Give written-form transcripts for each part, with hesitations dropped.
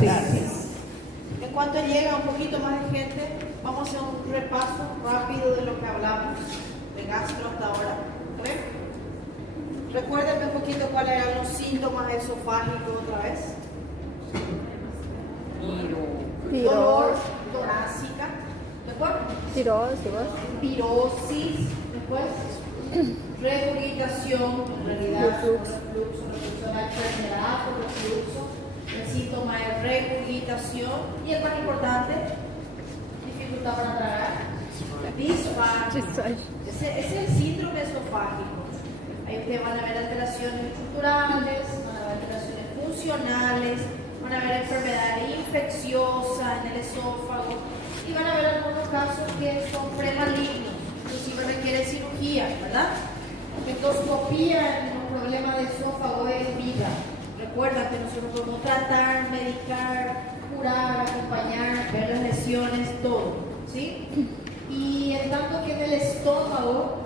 Gracias. En cuanto llega un poquito más de gente, vamos a hacer un repaso rápido de lo que hablamos de gastro hasta ahora. ¿Okay? Recuérdenme un poquito cuáles eran los síntomas esofágicos otra vez. Dolor torácica. Después. Pirosis. Después. Regurgitación. En realidad, reflujo, la enfermedad por reflujo. El síntoma es regurgitación. Y el más importante, dificultad para tragar. Disfagia. Ese es el síndrome esofágico. Ahí ustedes van a ver alteraciones estructurales, van a ver alteraciones funcionales, van a ver enfermedades infecciosas en el esófago y van a ver algunos casos que son premalignos, inclusive requieren cirugía, ¿verdad? Endoscopía en un problema de esófago es vida. Recuerda que nosotros podemos tratar, medicar, curar, acompañar, ver las lesiones, todo, ¿sí? Y en tanto que en el estómago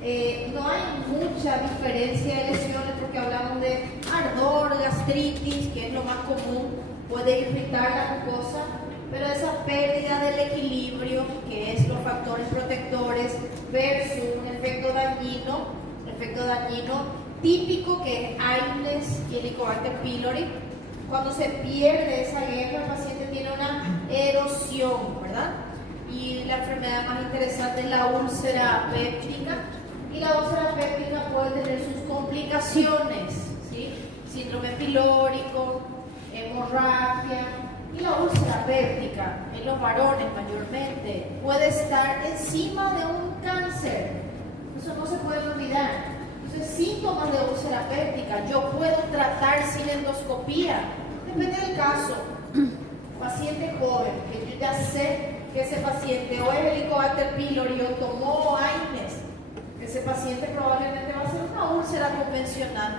no hay mucha diferencia de lesiones porque hablamos de ardor, gastritis, que es lo más común, puede irritar la mucosa, pero esa pérdida del equilibrio, que es los factores protectores, versus un efecto dañino típico que es Aedes y Helicobacter pylori. Cuando se pierde esa guerra, el paciente tiene una erosión, ¿verdad? Y la enfermedad más interesante es la úlcera péptica. Y la úlcera péptica puede tener sus complicaciones, ¿sí? Síndrome pilórico, hemorragia. Y la úlcera péptica, en los varones mayormente, puede estar encima de un cáncer. Eso no se puede olvidar. Entonces, síntomas de úlcera péptica, yo puedo tratar sin endoscopía. Depende del caso. Paciente joven, que yo ya sé que ese paciente o es Helicobacter pylori o tomó Aedes, ese paciente probablemente va a ser una úlcera convencional.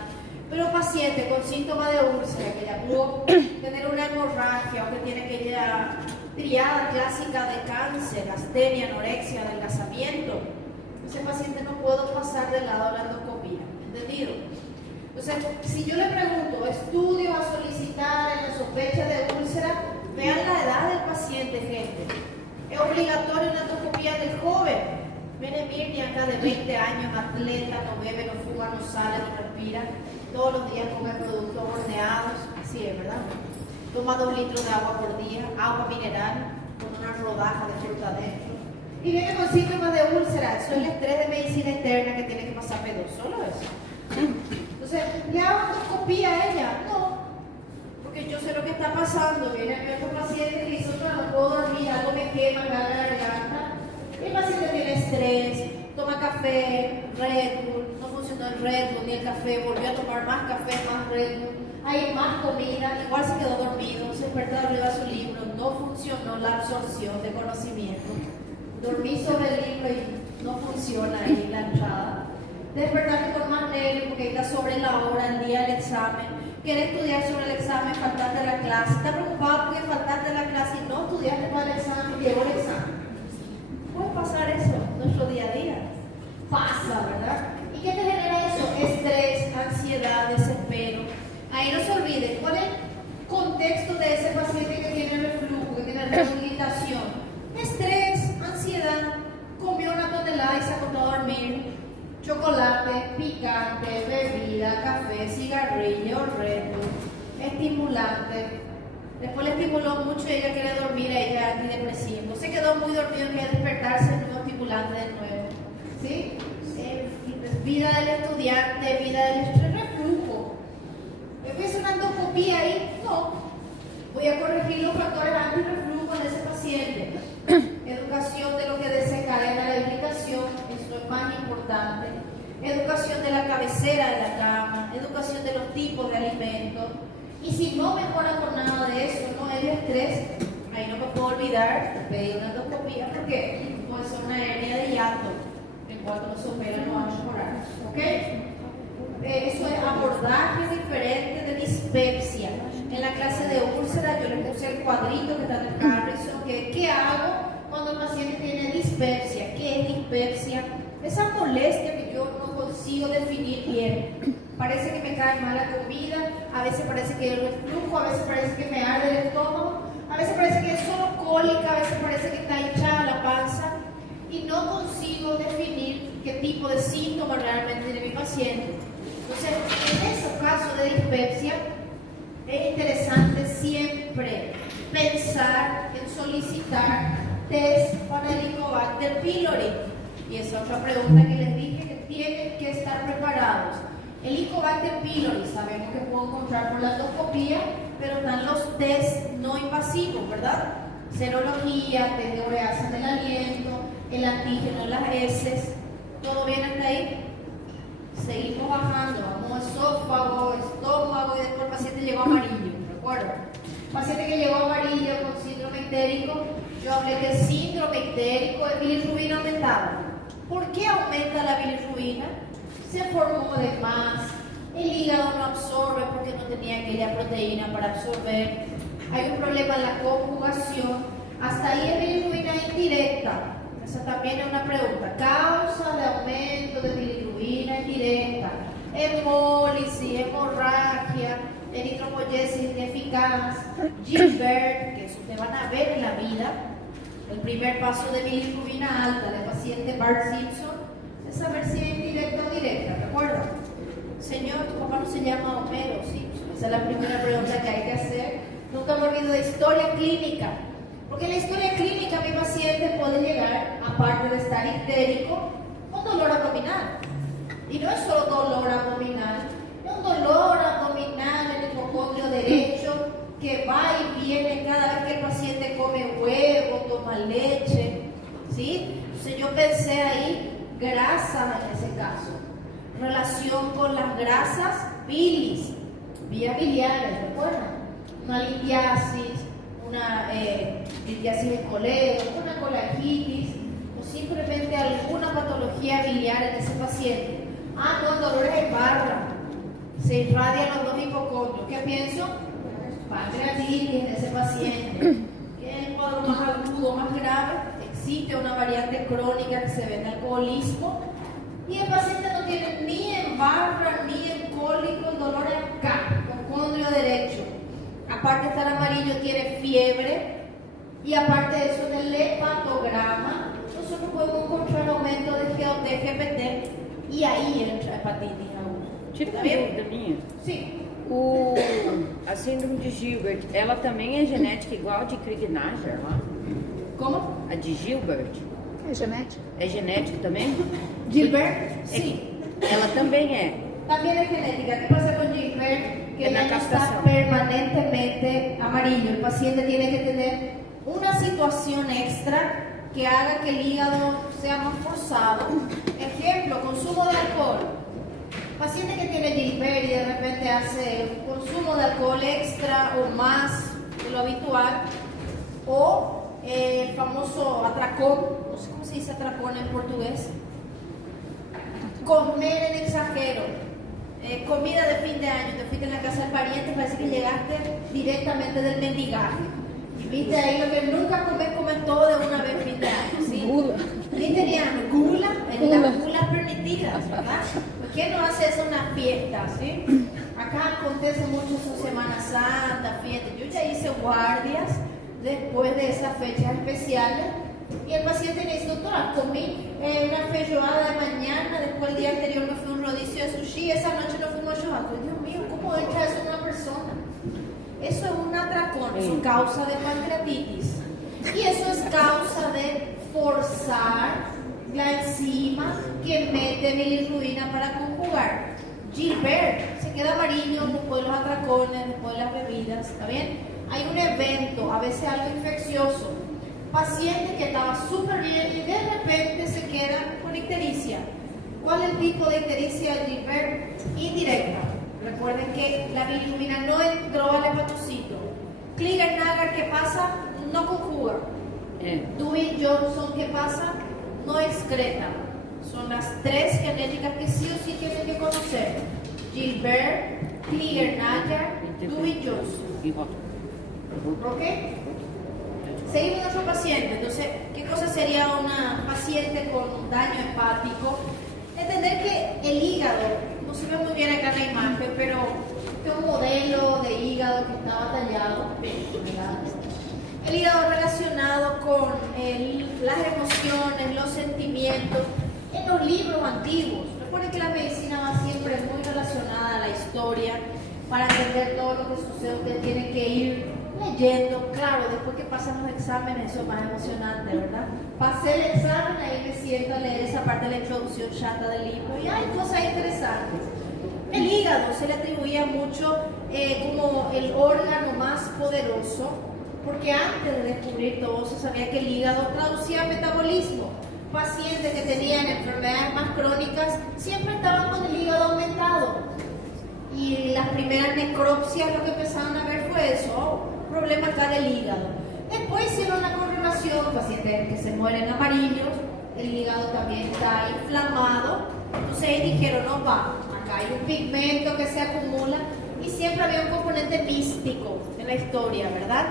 Pero paciente con síntomas de úlcera, que ya pudo tener una hemorragia o que tiene aquella triada clásica de cáncer, astenia, anorexia, adelgazamiento, ese paciente no puedo pasar del lado de la endoscopía. ¿Entendido? Entonces, si yo le pregunto, estudio a solicitar en la sospecha de úlcera, vean la edad del paciente, gente. Es obligatorio la endoscopía del joven. Viene Mirnia acá de 20 años, atleta, no bebe, no fuma, no sale, no respira. Todos los días come productos horneados. Así es, ¿verdad? Toma 2 litros de agua por día, agua mineral, con una rodaja de fruta adentro. Y viene con síntomas de úlcera. Eso es el estrés de medicina externa que tiene que pasar pedo. Solo eso. Entonces, ¿le hago endoscopía a ella? No. Porque yo sé lo que está pasando. Viene a mi otro paciente y dice, no puedo dormir, algo me quema, me da la garganta. El paciente tiene estrés, toma café, Red Bull, no funcionó el Red Bull ni el café, volvió a tomar más café, más Red Bull, hay más comida, igual se quedó dormido, se despertó arriba de su libro, no funcionó la absorción de conocimiento. Dormí sobre el libro y no funciona ahí la entrada. Despertarte con más nervios porque está sobre la hora, el día del examen. Quieres estudiar sobre el examen, faltaste a la clase. Estás preocupado porque faltaste a la clase y no estudiaste para el examen, llegó el examen. Puede pasar eso en nuestro día a día. Pasa, ¿verdad? ¿Y qué te genera eso? Estrés, ansiedad, desespero. Ahí no se olvide, ¿cuál es el contexto de ese paciente que tiene reflujo, que tiene regurgitación? Estrés, ansiedad, comió una tonelada y se acostó a dormir, chocolate, picante, bebida, café, cigarrillo, Red Bull, estimulante. Después le estimuló mucho y ella quiere dormir, ella es antidepresivo. Se quedó muy dormido y quiere despertarse, nuevo estimulante de nuevo. ¿Sí? Vida del estudiante, vida del reflujo. ¿Voy a hacer una endoscopía ahí? No. Voy a corregir los factores antirreflujo en ese paciente. Educación de lo que desencadena la irritación, esto es más importante. Educación de la cabecera de la cama, educación de los tipos de alimentos. Y si no mejora con nada de eso, no es el estrés, ahí no me puedo olvidar de pedir una endoscopía porque puede ser una hernia de hiato, en cuanto no se opera no va a mejorar. ¿Ok? Eso es abordaje diferente de dispepsia. En la clase de úlcera yo le puse el cuadrito que está en el Harrison, que ¿qué hago cuando el paciente tiene dispepsia? ¿Qué es dispepsia? Esa molestia que yo no consigo definir bien. Parece que me cae mal la comida, a veces parece que hay reflujo, a veces parece que me arde el cólica, a veces parece que está hinchada la panza y no consigo definir qué tipo de síntoma realmente tiene mi paciente. Entonces, en esos casos de dispepsia, es interesante siempre pensar en solicitar test para Helicobacter pylori. Y esa otra pregunta que les dije, que tienen que estar preparados. Helicobacter pylori, sabemos que puedo encontrar por la endoscopía, pero están los test no invasivos, ¿verdad? Serología, test de ureasa en el aliento, el antígeno en las heces. ¿Todo bien hasta ahí? Seguimos bajando, vamos esófago, estómago y después el paciente llegó amarillo, ¿recuerdan? Paciente que llegó amarillo con síndrome ictérico, yo hablé que el síndrome ictérico es bilirrubina aumentada. ¿Por qué aumenta la bilirrubina? Se formó de más, el hígado no absorbe porque no tenía aquella proteína para absorber, hay un problema en la conjugación, hasta ahí es bilirrubina indirecta. Esa también es una pregunta. Causa de aumento de bilirrubina indirecta, hemólisis, hemorragia, eritropoyesis ineficaz, Gilbert, que eso te van a ver en la vida. El primer paso de bilirrubina alta del paciente Bart Simpson es saber si es indirecta o directa, ¿recuerdan? Señor, tu papá no se llama Homero Simpson. Esa es la primera pregunta que hay que hacer. Nunca me olvido de historia clínica. Porque en la historia clínica mi paciente puede llegar, aparte de estar ictérico, con dolor abdominal. Y no es solo dolor abdominal, es un dolor abdominal en el hipocondrio derecho que va y viene cada vez que el paciente come huevo, toma leche. ¿Sí? Entonces yo pensé ahí grasas en ese caso. Relación con las grasas, bilis, vías biliares, ¿recuerdan? Una litiasis, una litiasis de coledo, una colangitis o simplemente alguna patología biliar en ese paciente. No, dolores de barra, se irradian los dos hipocondrios. ¿Qué pienso? Pancreatitis en ese paciente. ¿Qué es el cuadro más agudo, más grave? Existe una variante crónica que se ve en alcoholismo y el paciente no tiene ni en barra ni en cólico, el dolor es acá, hipocondrio derecho. Aparte de estar amarillo, tiene fiebre. Y aparte de eso, en el hepatograma, nosotros podemos encontrar aumento de GOT, GPT. Y ahí entra hepatitis aguda. Tira uma dúvida minha. Sim. A síndrome de Gilbert, ela também é genética igual a de Crignager lá? Como? A de Gilbert? É genética. É genética também? Gilbert? Sim. Ela também é. También es genética. ¿Qué pasa con Gilbert? Que En la ya no está captación. permanentemente amarillo. El paciente tiene que tener una situación extra que haga que el hígado sea más forzado. Ejemplo, consumo de alcohol. Paciente que tiene Gilbert y de repente hace un consumo de alcohol extra o más de lo habitual, o el famoso atracón, no sé cómo se dice atracón en portugués, comer en exagero, comida de fin de año, te fuiste en la casa del pariente, parece que llegaste directamente del mendigaje. Y viste ahí lo que nunca comes todo de una vez fin de año, ¿sí? Gula. Cristiano, gula, en las gulas permitidas, ¿verdad? ¿Por qué no hace eso una fiesta, sí? Acá acontece mucho su Semana Santa, fiesta. Yo ya hice guardias después de esas fechas especiales y el paciente me dice, doctora, comí una feijoada de mañana, después el día anterior me fui a un rodicio de sushi, esa noche no fuimos a churrasco. Dios mío, ¿cómo entra eso en una persona? Eso es un atracón, es causa de pancreatitis y eso es causa de forzar la enzima que mete bilirrubina para conjugar. Gilbert se queda amarillo después de los atracones, después de las bebidas, ¿está bien? Hay un evento, a veces algo infeccioso, paciente que estaba súper bien y de repente se queda con ictericia. ¿Cuál es el tipo de ictericia de Gilbert? Indirecta. Recuerden que la bilirrubina no entró al hepatocito. Klinger-Nagar, ¿qué pasa? No conjuga. Dewey-Johnson, ¿qué pasa? No excreta. Son las tres genéticas que sí o sí tienen que conocer. Gilbert, Klinger-Nagar, Dewey-Johnson. ¿Ok? Seguimos nuestro paciente. Entonces, ¿qué cosa sería una paciente con daño hepático? Entender que el hígado, no se ve muy bien acá en la imagen, pero este es un modelo de hígado que está batallado, ¿verdad? El hígado relacionado con las emociones, los sentimientos. En los libros antiguos, recuerden que la medicina va siempre muy relacionada a la historia. Para entender todo lo que sucede, usted tiene que ir leyendo. Claro, después que pasan los exámenes, eso es más emocionante, ¿verdad? Pasé el examen, ahí me siento a leer esa parte de la introducción chata del libro y hay cosas interesantes. El hígado se le atribuía mucho como el órgano más poderoso, porque antes de descubrir todo se sabía que el hígado producía metabolismo. Pacientes que tenían enfermedades más crónicas siempre estaban con el hígado aumentado. Y las primeras necropsias lo que empezaron a ver fue eso, problema acá del hígado. Después hicieron la correlación, pacientes que se mueren amarillos, el hígado también está inflamado. Entonces ahí dijeron, no va, acá hay un pigmento que se acumula y siempre había un componente místico en la historia, ¿verdad?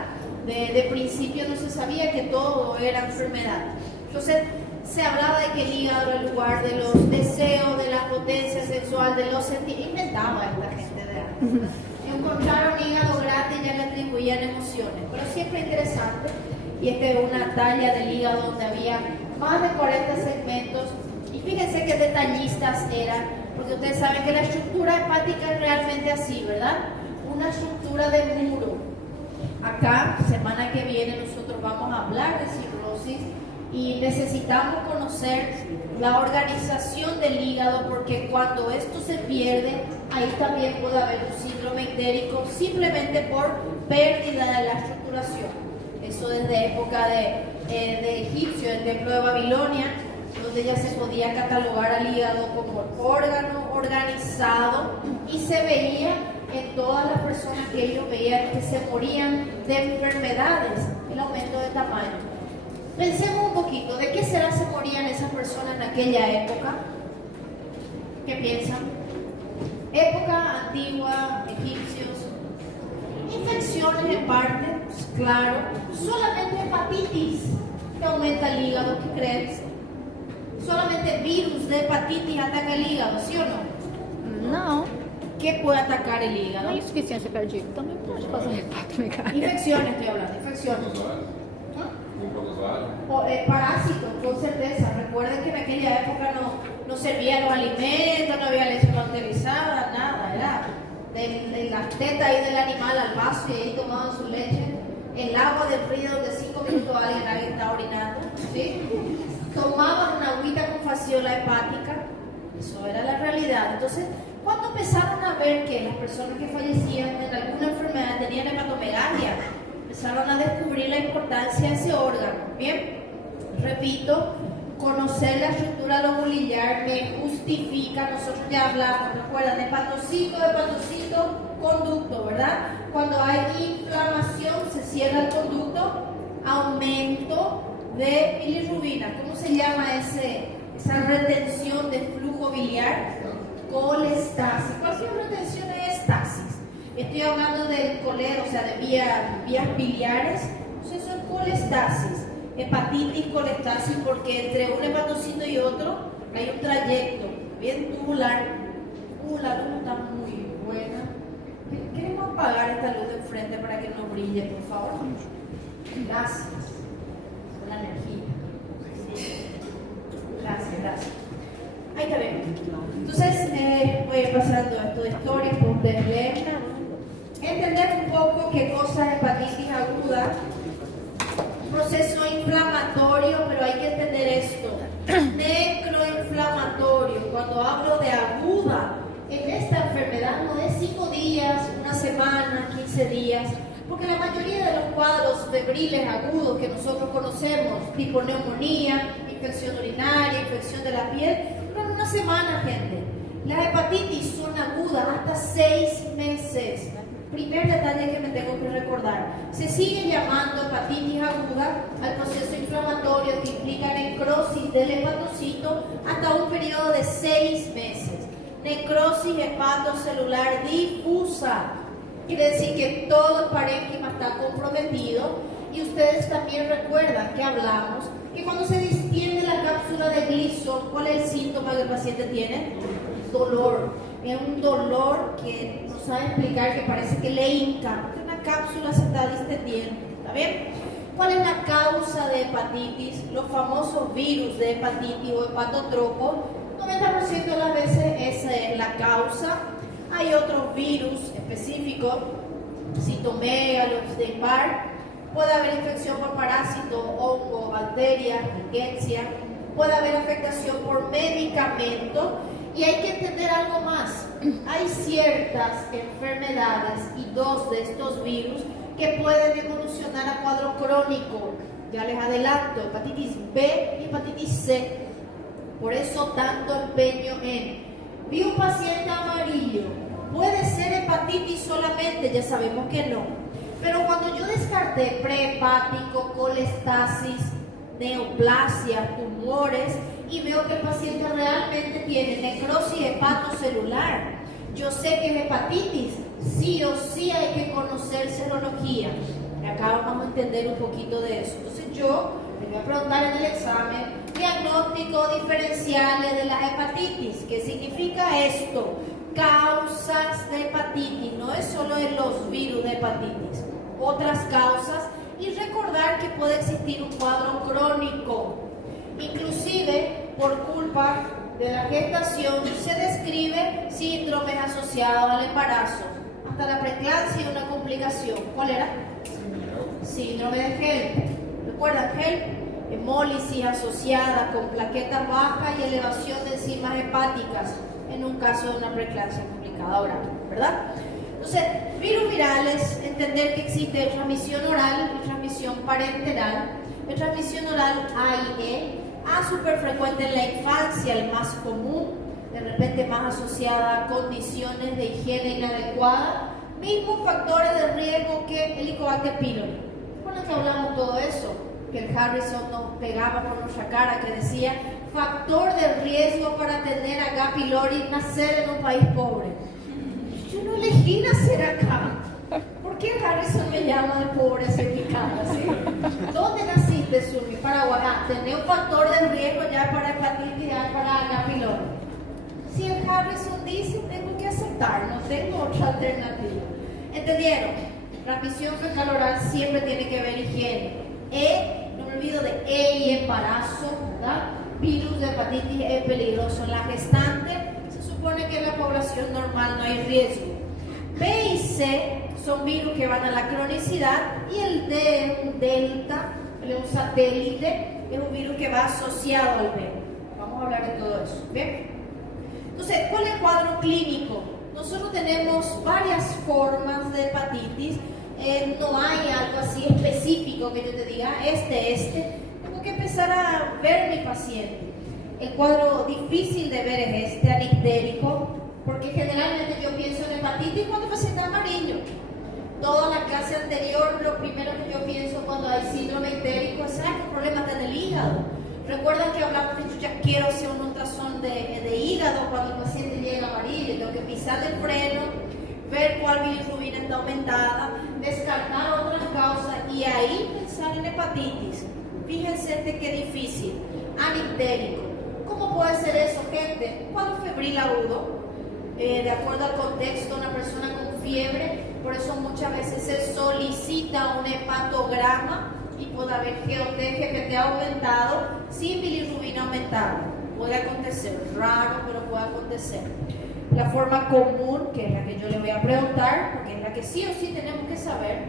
De principio no se sabía que todo era enfermedad. Entonces se hablaba de que el hígado era el lugar de los deseos, de la potencia sexual, de los sentimientos. Inventaba esta gente de antes. Encontraron hígado gratis y ya le atribuían emociones. Pero siempre interesante. Y esta es una talla del hígado donde había más de 40 segmentos. Y fíjense qué detallistas eran, porque ustedes saben que la estructura hepática es realmente así, ¿verdad? Una estructura de muro. Acá, semana que viene, nosotros vamos a hablar de cirrosis. Y necesitamos conocer la organización del hígado, porque cuando esto se pierde, ahí también puede haber un síndrome ictérico simplemente por pérdida de la estructuración. Eso desde época de egipcio, el templo de Babilonia, donde ya se podía catalogar al hígado como órgano organizado y se veía en todas las personas que ellos veían que se morían de enfermedades, el aumento de tamaño. Pensemos un poquito, ¿de qué será se morían esas personas en aquella época? ¿Qué piensan? Época antigua, egipcios. Infecciones en parte, pues claro. Solamente hepatitis que aumenta el hígado, ¿qué crees? Solamente virus de hepatitis ataca el hígado, ¿sí o no? Não. ¿Qué puede atacar el hígado? A insuficiência cardíaca também pode causar infarto mecânico. Infecciones estoy hablando, infecciones. Parásitos, con certeza. Recuerden que en aquella época no servían los alimentos, no había leche pasteurizada, nada. Era de las tetas ahí del animal al vaso y ahí tomaban su leche. El agua del río donde 5 minutos alguien está orinando, ¿sí? Tomaban una agüita con fasciola hepática. Eso era la realidad. Entonces, cuando empezaron a ver que las personas que fallecían en alguna enfermedad tenían hepatomegalia, empezaron a descubrir la importancia de ese órgano. Bien, repito, conocer la estructura lobulillar me justifica. Nosotros ya hablamos, recuerdan, hepatocito, conducto, ¿verdad? Cuando hay inflamación se cierra el conducto, aumento de bilirrubina. ¿Cómo se llama esa retención de flujo biliar? Colestasis. Cualquier retención es estasis. Estoy hablando del colero, o sea, de vías biliares. Entonces eso es colestasis. Hepatitis, colestasis, porque entre un hepatocito y otro hay un trayecto bien tubular. La luz está muy buena. Queremos apagar esta luz de enfrente para que no brille, por favor. Gracias por la energía. Gracias. Ahí está bien. Entonces, voy a ir pasando esto de historia, para ustedes leer. Entender un poco qué cosa es hepatitis aguda. Un proceso inflamatorio, pero hay que entender esto. Necroinflamatorio. Cuando hablo de aguda, en esta enfermedad no es 5 días, una semana, 15 días, porque la mayoría de los cuadros febriles agudos que nosotros conocemos, tipo neumonía, infección urinaria, infección de la piel, duran una semana, gente. Las hepatitis son agudas hasta 6 meses. Primer detalle que me tengo que recordar. Se sigue llamando hepatitis aguda al proceso inflamatorio que implica necrosis del hepatocito hasta un periodo de 6 meses. Necrosis hepatocelular difusa. Quiere decir que todo el parénquima está comprometido. Y ustedes también recuerdan que hablamos que cuando se distiende la cápsula de Gleason, ¿cuál es el síntoma que el paciente tiene? Dolor. Es un dolor que no sabe explicar, que parece que le hinca, porque una cápsula se está distendiendo. ¿Está bien? ¿Cuál es la causa de hepatitis? Los famosos virus de hepatitis o hepatotropo, 90% de las veces es la causa. Hay otros virus específicos, citomegalo, Epstein-Barr. Puede haber infección por parásito, hongo, bacteria, rickettsia. Puede haber afectación por medicamento. Y hay que entender algo más. Hay ciertas enfermedades y dos de estos virus que pueden evolucionar a cuadro crónico. Ya les adelanto, hepatitis B y hepatitis C. Por eso tanto empeño en, vi un paciente amarillo, puede ser hepatitis solamente, ya sabemos que no. Pero cuando yo descarté prehepático, colestasis, neoplasia, tumores, y veo que el paciente realmente tiene necrosis hepatocelular, yo sé que es hepatitis, sí o sí hay que conocer serología. Y acá vamos a entender un poquito de eso. Entonces yo le voy a preguntar en el examen, diagnóstico diferenciales de la hepatitis. ¿Qué significa esto? Causas de hepatitis, no es solo en los virus de hepatitis, otras causas, y recordar que puede existir un cuadro crónico. Inclusive, por culpa de la gestación, se describe síndromes asociados al embarazo, hasta la preeclampsia y una complicación. ¿Cuál era? Síndrome de HELLP. ¿Recuerdan HELLP? Hemólisis asociada con plaquetas bajas y elevación de enzimas hepáticas en un caso de una preeclampsia complicada ahora, ¿verdad? Entonces, virus virales, entender que existe transmisión oral y transmisión parenteral. En transmisión oral A y E, A súper frecuente en la infancia, el más común, de repente más asociada a condiciones de higiene inadecuada, mismos factores de riesgo que Helicobacter pylori. ¿Recuerdan que hablamos todo eso? Que el Harrison nos pegaba por nuestra cara, que decía, factor de riesgo para tener a H. pylori nacer en un país pobre. Yo no elegí nacer acá. ¿Por qué Harrison me llama de pobre en mi cara? ¿Sí? ¿Dónde naciste, Sumi? Paraguay. Tener un factor de riesgo ya para hepatitis, ya para H. pylori. Si el Harrison dice, tengo que aceptar, no tengo otra alternativa. ¿Entendieron? Transmisión fecal oral siempre tiene que ver higiene. No me olvido de y embarazo, ¿verdad? Virus de hepatitis es peligroso. En la gestante se supone que en la población normal no hay riesgo. B y C son virus que van a la cronicidad, y el D, un delta, un satélite, es un virus que va asociado al B. Vamos a hablar de todo eso, ¿bien? Entonces, ¿cuál es el cuadro clínico? Nosotros tenemos varias formas de hepatitis. No hay algo así específico que yo te diga, tengo que empezar a ver mi paciente. El cuadro difícil de ver es anictérico, porque generalmente yo pienso en hepatitis cuando el paciente es amarillo. Toda la clase anterior, lo primero que yo pienso cuando hay síndrome ictérico es, ¿qué problema está en el hígado? Recuerdan que hablamos que yo ya quiero hacer un ultrasonido de hígado cuando el paciente llega amarillo, tengo que pisar el freno, ver cuál bilirrubina está aumentada, descartar otras causas y ahí pensar en hepatitis. Fíjense qué difícil. Anictérico. ¿Cómo puede ser eso, gente? Cuadro febril agudo, de acuerdo al contexto, una persona con fiebre, por eso muchas veces se solicita un hepatograma y puede haber GPT aumentado sin bilirrubina aumentada. Puede acontecer, raro, pero puede acontecer. La forma común, que es la que yo le voy a preguntar, porque es la que sí o sí tenemos que saber,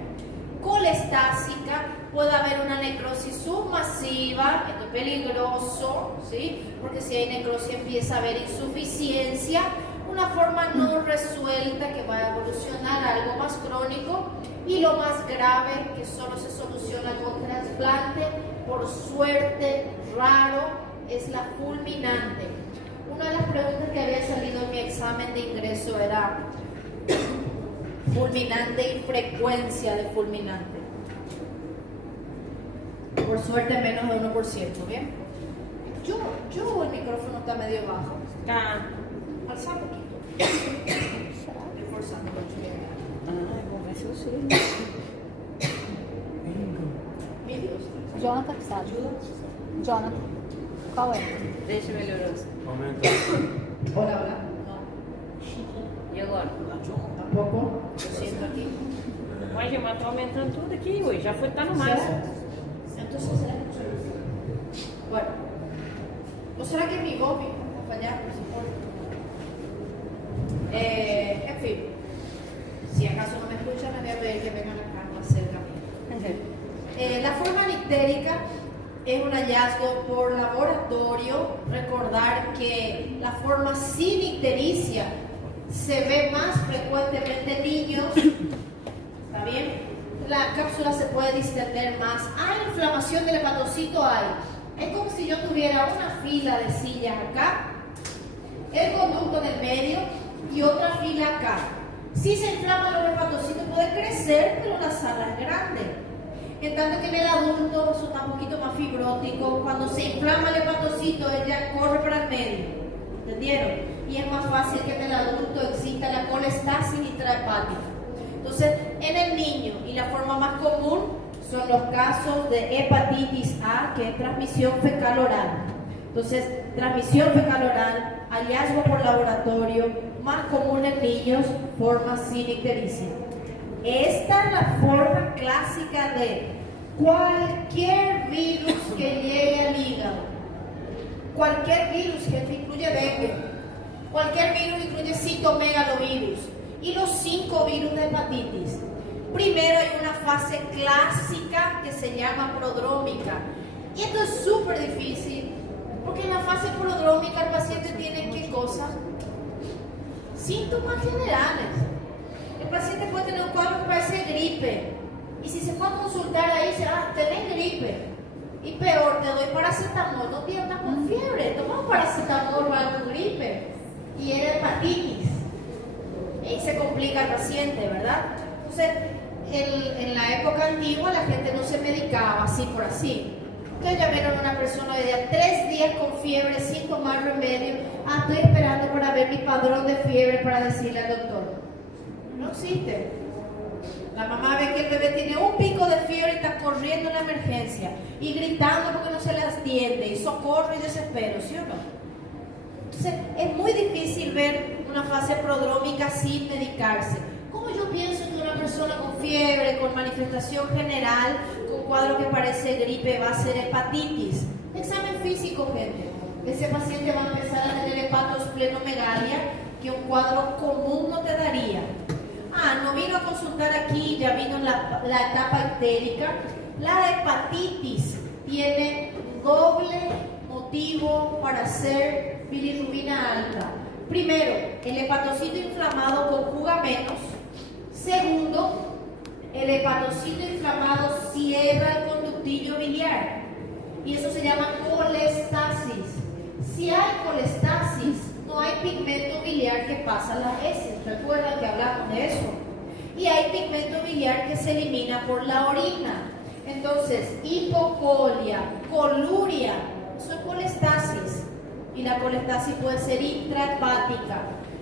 colestásica, puede haber una necrosis submasiva, esto es peligroso, ¿sí? Porque si hay necrosis empieza a haber insuficiencia, una forma no resuelta que va a evolucionar a algo más crónico, y lo más grave, que solo se soluciona con trasplante, por suerte, raro, es la fulminante. Una de las preguntas que había salido en mi examen de ingreso era fulminante y frecuencia de fulminante. Por suerte menos de 1%, ¿bien? Yo el micrófono está medio bajo. Alza un poquito. Reforzando Conversa eu sei. Mi Dios. Jonathan que sabe. Jonathan. Qual é? Deixa melhoroso. Hola, hola. E agora? Tampoco. Yo siento aquí. Ué, mas tá aumentando tudo aqui, ué. Já foi, tá no máximo. Entonces, bueno, ¿no será que mi voz me va a fallar, por supuesto? En fin, si acaso no me escuchan, me voy a pedir que vengan acá más cerca mío. La forma nictérica es un hallazgo por laboratorio. Recordar que la forma sin nictericia se ve más frecuentemente en niños. ¿Está bien? La cápsula se puede distender más. ¿Hay inflamación del hepatocito? Hay. Es como si yo tuviera una fila de sillas acá, el conducto en el medio y otra fila acá. Si se inflaman los hepatocitos puede crecer, pero la sala es grande. En tanto que en el adulto eso está un poquito más fibrótico. Cuando se inflama el hepatocito, ella corre para el medio. ¿Entendieron? Y es más fácil que en el adulto exista la colestasis intrahepática. Entonces, en el niño, y la forma más común son los casos de hepatitis A, que es transmisión fecal oral. Entonces, transmisión fecal oral, hallazgo por laboratorio, más común en niños, forma sin ictericia. Esta es la forma clásica de cualquier virus que llegue al hígado. Cualquier virus que incluye dengue. Cualquier virus incluye citomegalovirus. Y los 5 virus de hepatitis. Primero hay una fase clásica que se llama prodrómica. Y esto es súper difícil, porque en la fase prodrómica el paciente tiene ¿qué cosa? Síntomas generales. El paciente puede tener un cuadro que parece gripe. Y si se fue a consultar ahí, dice, tenés gripe. Y peor, te doy paracetamol, no pierdas con fiebre. Toma un paracetamol para tu gripe. Y era hepatitis. Y se complica el paciente, ¿verdad? Entonces, en la época antigua la gente no se medicaba así por así. Entonces ya vieron a una persona de 3 días con fiebre sin tomar remedio. Estoy esperando para ver mi padrón de fiebre para decirle al doctor. No existe. La mamá ve que el bebé tiene un pico de fiebre y está corriendo en la emergencia y gritando porque no se le atiende y socorro y desespero, ¿sí o no? Entonces, es muy difícil ver una fase prodrómica sin medicarse. ¿Cómo yo pienso que una persona con fiebre, con manifestación general, con cuadro que parece gripe, va a ser hepatitis? Examen físico, gente. Ese paciente va a empezar a tener hepatosplenomegalia, que un cuadro común no te daría. No vino a consultar aquí, ya vino en la etapa ictérica. La hepatitis tiene doble motivo para ser bilirrubina alta. Primero, el hepatocito inflamado conjuga menos. Segundo, el hepatocito inflamado cierra el conductillo biliar y eso se llama colestasis. Si hay colestasis, no hay pigmento biliar que pasa a las heces. Recuerdan que hablamos de eso. Y hay pigmento biliar que se elimina por la orina. Entonces, hipocolia, coluria, eso es colestasis. Y la colestasis puede ser intrahepática.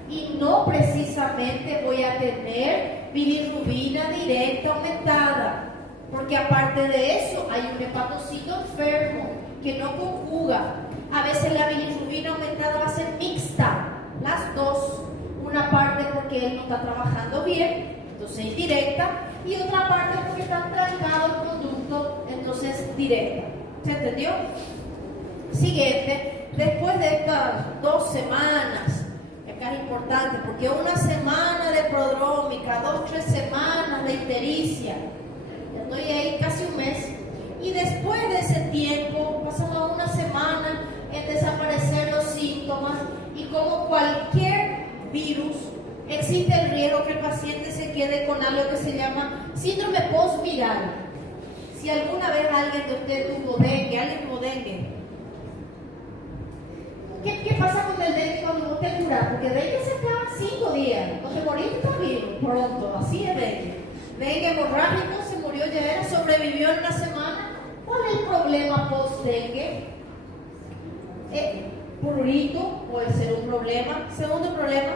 Y no precisamente voy a tener bilirrubina directa aumentada. Porque aparte de eso, hay un hepatocito enfermo que no conjuga. A veces la bilirrubina aumentada va a ser mixta, las dos. Una parte porque él no está trabajando bien, entonces indirecta, y otra parte porque está trancado el conducto, entonces directa. ¿Se entendió? Siguiente, después de estas 2 semanas, acá es importante, porque una semana de prodrómica, 2-3 semanas de ictericia, estoy ahí casi un mes, y después de ese tiempo, pasamos una semana en desaparecer los síntomas, y como cualquier virus, existe el riesgo que el paciente se quede con algo que se llama síndrome postviral. Si alguna vez alguien de ustedes tuvo dengue, ¿qué pasa con el dengue cuando usted cura? Porque dengue se acaba en 5 días, no se morir está bien pronto, así es dengue. Dengue hemorrágico, se murió ya, sobrevivió en una semana. ¿Cuál es el problema post-dengue? Prurito puede ser un problema. Segundo problema,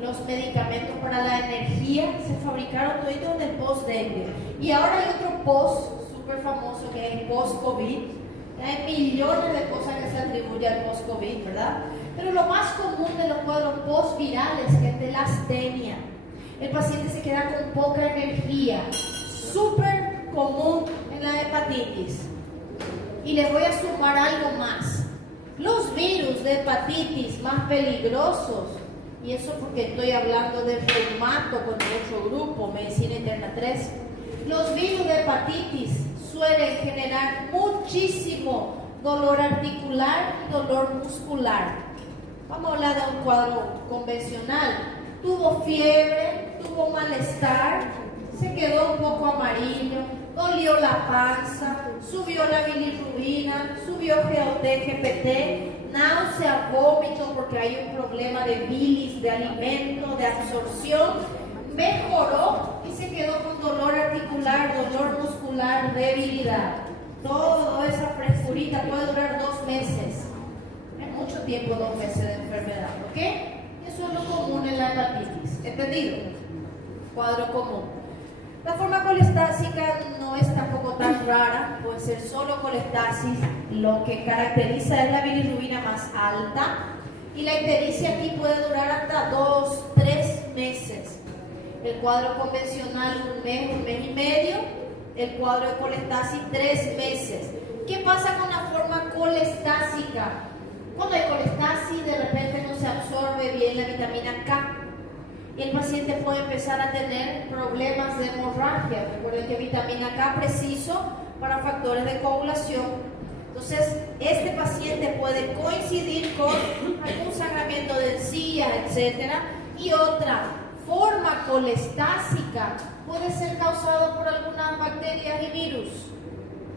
los medicamentos para la energía se fabricaron toditos en el post-dengue. Y ahora hay otro post súper famoso que es el post-COVID. Hay millones de cosas que se atribuyen al post-COVID, ¿verdad? Pero lo más común de los cuadros post-virales es la astenia. El paciente se queda con poca energía. Súper común en la hepatitis. hepatitis. Y les voy a sumar algo más. Los virus de hepatitis más peligrosos, y eso porque estoy hablando del reumato con otro grupo, medicina interna 3. Los virus de hepatitis suelen generar muchísimo dolor articular y dolor muscular. Vamos a hablar de un cuadro convencional. Tuvo fiebre, tuvo malestar, se quedó un poco amarillo, dolió la panza, subió la bilirrubina, subió GOT, GPT, náusea, vómito porque hay un problema de bilis, de alimento, de absorción, mejoró y se quedó con dolor articular, dolor muscular, debilidad. Toda esa frescurita puede durar 2 meses. Es mucho tiempo 2 meses de enfermedad, ¿ok? Eso es lo común en la hepatitis. ¿Entendido? Cuadro común. La forma colestásica no es tampoco tan rara, puede ser solo colestasis. Lo que caracteriza es la bilirrubina más alta y la ictericia aquí puede durar hasta 2, 3 meses. El cuadro convencional 1 mes, 1 mes y medio. El cuadro de colestasis 3 meses. ¿Qué pasa con la forma colestásica? Cuando hay colestasis, de repente no se absorbe bien la vitamina K y el paciente puede empezar a tener problemas de hemorragia. Recuerden que vitamina K preciso para factores de coagulación. Entonces, este paciente puede coincidir con algún sangramiento de encías, etc. Y otra forma colestásica puede ser causado por algunas bacterias y virus.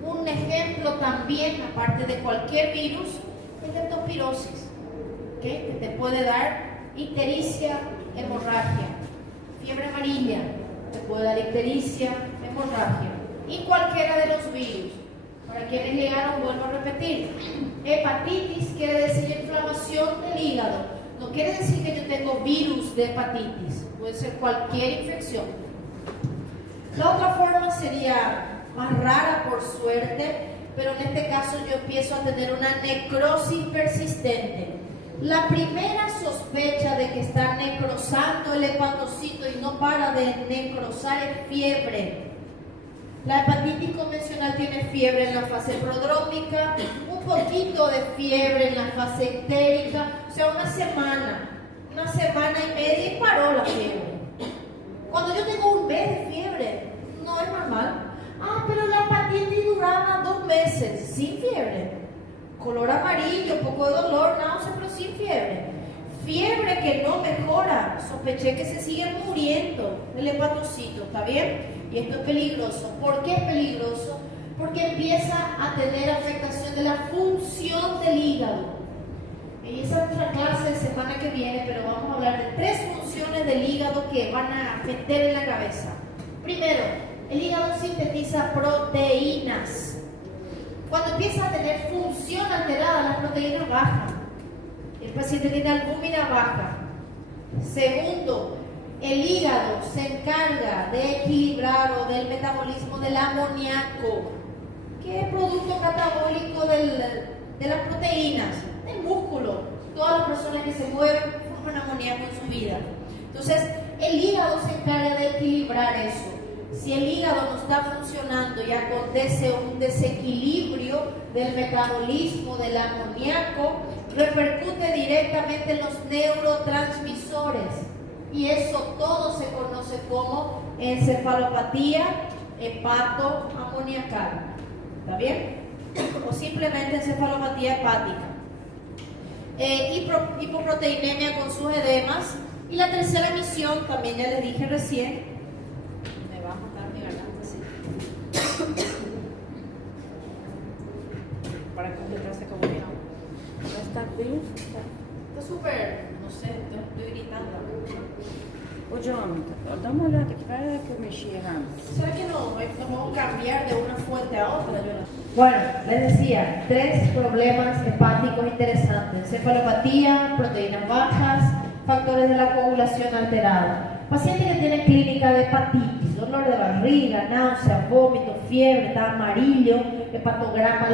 Un ejemplo también, aparte de cualquier virus, es la leptospirosis, ¿okay? Que te puede dar ictericia, hemorragia, fiebre amarilla, te puede dar ictericia, hemorragia, y cualquiera de los virus. Para quienes llegaron, vuelvo a repetir, hepatitis quiere decir inflamación del hígado, no quiere decir que yo tengo virus de hepatitis, puede ser cualquier infección. La otra forma sería más rara por suerte, pero en este caso yo empiezo a tener una necrosis persistente. La primera sospecha de que está necrosando el hepatocito y no para de necrosar es fiebre. La hepatitis convencional tiene fiebre en la fase prodrómica, un poquito de fiebre en la fase ictérica, o sea, una semana y media y paró la fiebre. Cuando yo tengo 1 mes de fiebre, no es normal. Pero la hepatitis duraba 2 meses sin fiebre, color amarillo, poco de dolor, náusea, pero sin fiebre. Fiebre que no mejora, sospeché que se sigue muriendo el hepatocito, ¿está bien? Y esto es peligroso. ¿Por qué es peligroso? Porque empieza a tener afectación de la función del hígado. Y esa es otra clase de semana que viene, pero vamos a hablar de 3 funciones del hígado que van a meter en la cabeza. Primero, el hígado sintetiza proteínas. Cuando empieza a tener función alterada, las proteínas bajan. El paciente tiene albúmina baja. Segundo, el hígado se encarga de equilibrar o del metabolismo del amoníaco, que es producto catabólico de las proteínas, del músculo. Todas las personas que se mueven forman amoníaco en su vida. Entonces, el hígado se encarga de equilibrar eso. Si el hígado no está funcionando y acontece un desequilibrio del metabolismo del amoníaco, repercute directamente en los neurotransmisores. Y eso todo se conoce como encefalopatía hepatoamoniacal. ¿Está bien? O simplemente encefalopatía hepática. Hipoproteinemia con sus edemas. Y la tercera misión, también ya les dije recién, para completar esta comunión. ¿No está bien? está súper, no sé, estoy gritando. Ô, Jonathan, dá uma olhada aqui, vai que eu mexi errado. ¿Será que nos vamos a cambiar de una fuente a otra, Jonathan? Bueno, les decía, 3 problemas hepáticos interesantes: encefalopatía, proteínas bajas, factores de la coagulación alterada. Paciente que tiene clínica de hepatitis, dolor de barriga, náusea, vómito, fiebre, está amarillo, hepatograma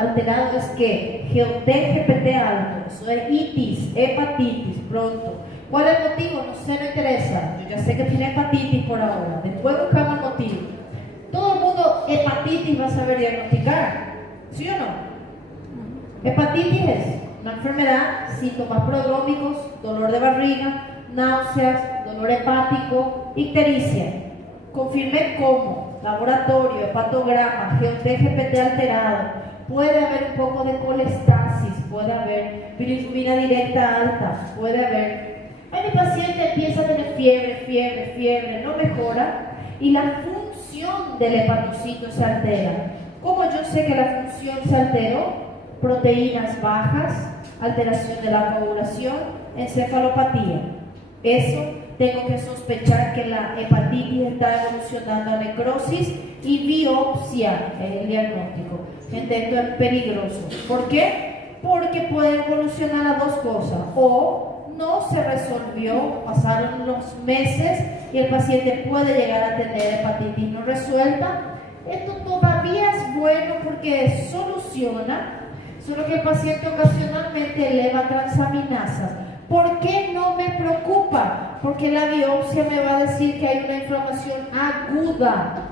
alterado es que GOT, GPT alto, eso es itis, hepatitis, pronto. ¿Cuál es el motivo? No sé, no interesa. Yo ya sé que tiene hepatitis por ahora. Después buscamos el motivo. Todo el mundo hepatitis hepatitis va a saber diagnosticar, ¿sí o no? Hepatitis es una enfermedad, síntomas prodrómicos, dolor de barriga, náuseas, dolor hepático, ictericia. Confirmé cómo, laboratorio, hepatograma, GOT-GPT alterado. Puede haber un poco de colestasis, puede haber bilirrubina directa alta, puede haber. Mi paciente empieza a tener fiebre, no mejora y la función del hepatocito se altera. ¿Cómo yo sé que la función se alteró? Proteínas bajas, alteración de la coagulación, encefalopatía. Eso tengo que sospechar que la hepatitis está evolucionando a necrosis y biopsia es el diagnóstico. Gente, esto es peligroso. ¿Por qué? Porque puede evolucionar a dos cosas. O no se resolvió, pasaron unos meses y el paciente puede llegar a tener hepatitis no resuelta. Esto todavía es bueno porque soluciona, solo que el paciente ocasionalmente eleva transaminasas. ¿Por qué no me preocupa? Porque la biopsia me va a decir que hay una inflamación aguda.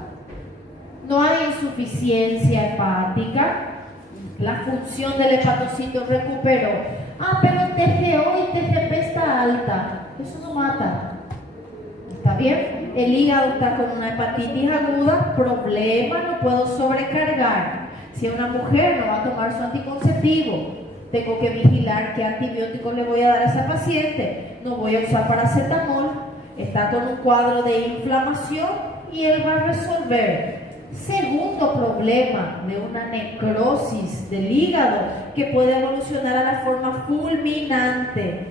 No hay insuficiencia hepática. La función del hepatocito recuperó. Pero TGO y TGP está alta. Eso no mata. ¿Está bien? El hígado está con una hepatitis aguda. Problema, no puedo sobrecargar. Si una mujer no va a tomar su anticonceptivo, tengo que vigilar qué antibiótico le voy a dar a esa paciente. No voy a usar paracetamol. Está con un cuadro de inflamación y él va a resolver. Segundo problema de una necrosis del hígado que puede evolucionar a la forma fulminante.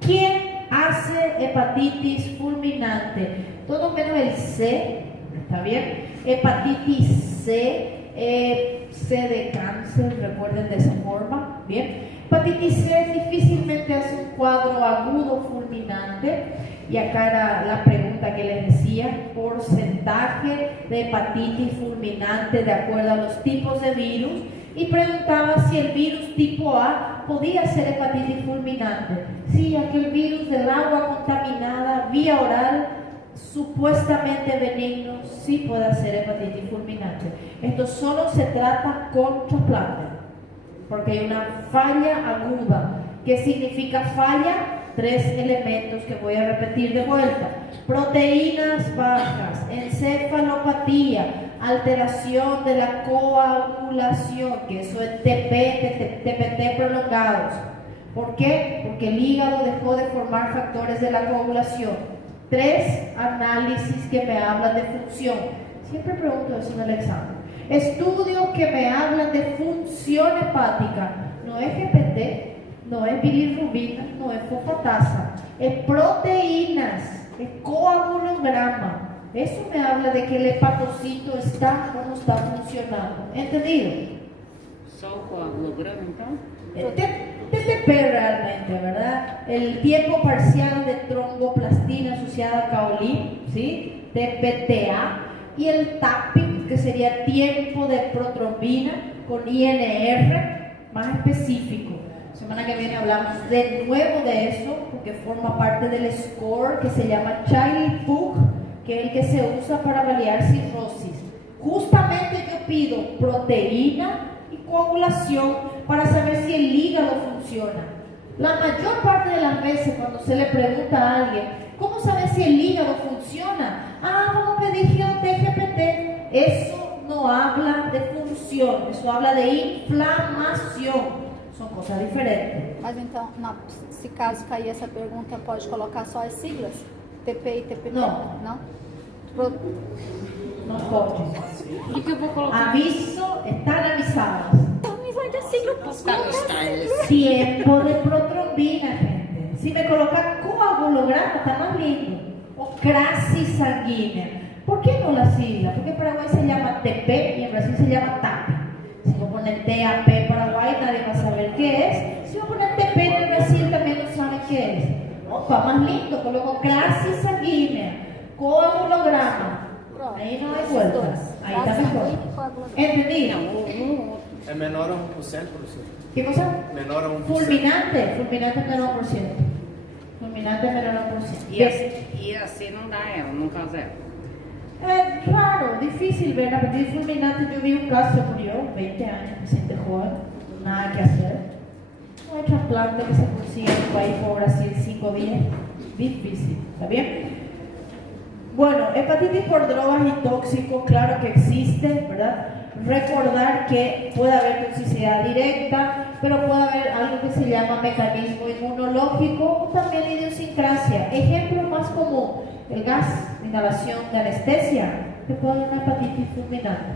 ¿Quién hace hepatitis fulminante? Todo menos el C, ¿está bien? Hepatitis C. C de cáncer, recuerden de esa forma, ¿bien? Hepatitis C difícilmente hace un cuadro agudo fulminante, y acá era la pregunta que les decía, porcentaje de hepatitis fulminante de acuerdo a los tipos de virus, y preguntaba si el virus tipo A podía ser hepatitis fulminante. Sí, aquel virus del agua contaminada vía oral, supuestamente benigno, sí puede ser hepatitis fulminante. Esto solo se trata con trasplante, porque hay una falla aguda. ¿Qué significa falla? 3 elementos que voy a repetir de vuelta: proteínas bajas, encefalopatía, alteración de la coagulación, que eso es TPT prolongados. ¿Por qué? Porque el hígado dejó de formar factores de la coagulación. 3 análisis que me hablan de función. Siempre pregunto eso en el examen. Estudios que me hablan de función hepática. No es GPT, no es bilirrubina, no es fosfatasa, es proteínas, es coagulograma. Eso me habla de que el hepatocito está o no está funcionando. ¿Entendido? Só o coagulograma, então? TTP realmente, ¿verdad? El tiempo parcial de tromboplastina asociada a caolín, ¿sí? TPTA. Y el tapping, que sería tiempo de protrombina con INR más específico. Semana que viene hablamos de nuevo de eso, porque forma parte del score que se llama Child-Pugh, que es el que se usa para validar cirrosis. Justamente yo pido proteína y coagulación para saber si el hígado funciona. La mayor parte de las veces cuando se le pregunta a alguien, ¿cómo sabes si el hígado funciona? Vamos a pedir GOT-GPT. Eso no habla de función, eso habla de inflamación. São cosas diferentes. Mas então, se caso cair essa pergunta, pode colocar só as siglas? TP e TPP? Não. Não? Não pode. O que eu vou colocar? Aviso, están avisadas. Também vai ter sigla. Tiempo de protrombina, gente. Si me coloca coagulograma, está más lindo. O crisis sanguínea. ¿Por qué no la sigla? Porque en Paraguay se llama TP y en Brasil se llama TAP. Si voy a poner TAP Paraguay, nadie va a saber qué es. Si voy a poner TP en Brasil, también no saben qué es. Opa, más lindo, coloco crisis sanguínea, coagulograma. Ahí no hay vueltas. Ahí está mejor. ¿Entendido? É menor a 1%, professor. ¿Qué cosa? Menor a 1%. Fulminante, fulminante menor por ciento. Fulminante menor por ciento. E assim não dá ela, no caso ela. Raro, difícil ver hepatitis fulminante. Yo vi un caso, murió, 20 años, paciente joven, nada que hacer. No hay trasplante que se consiga en un país como Brasil en 5 días. Difícil, ¿está bien? Bueno, hepatitis por drogas y tóxicos, claro que existe, ¿verdad? Recordar que puede haber toxicidad directa, pero puede haber algo que se llama mecanismo inmunológico o también idiosincrasia. Ejemplo más común, el gas, inhalación de anestesia, te puede dar una hepatitis fulminante.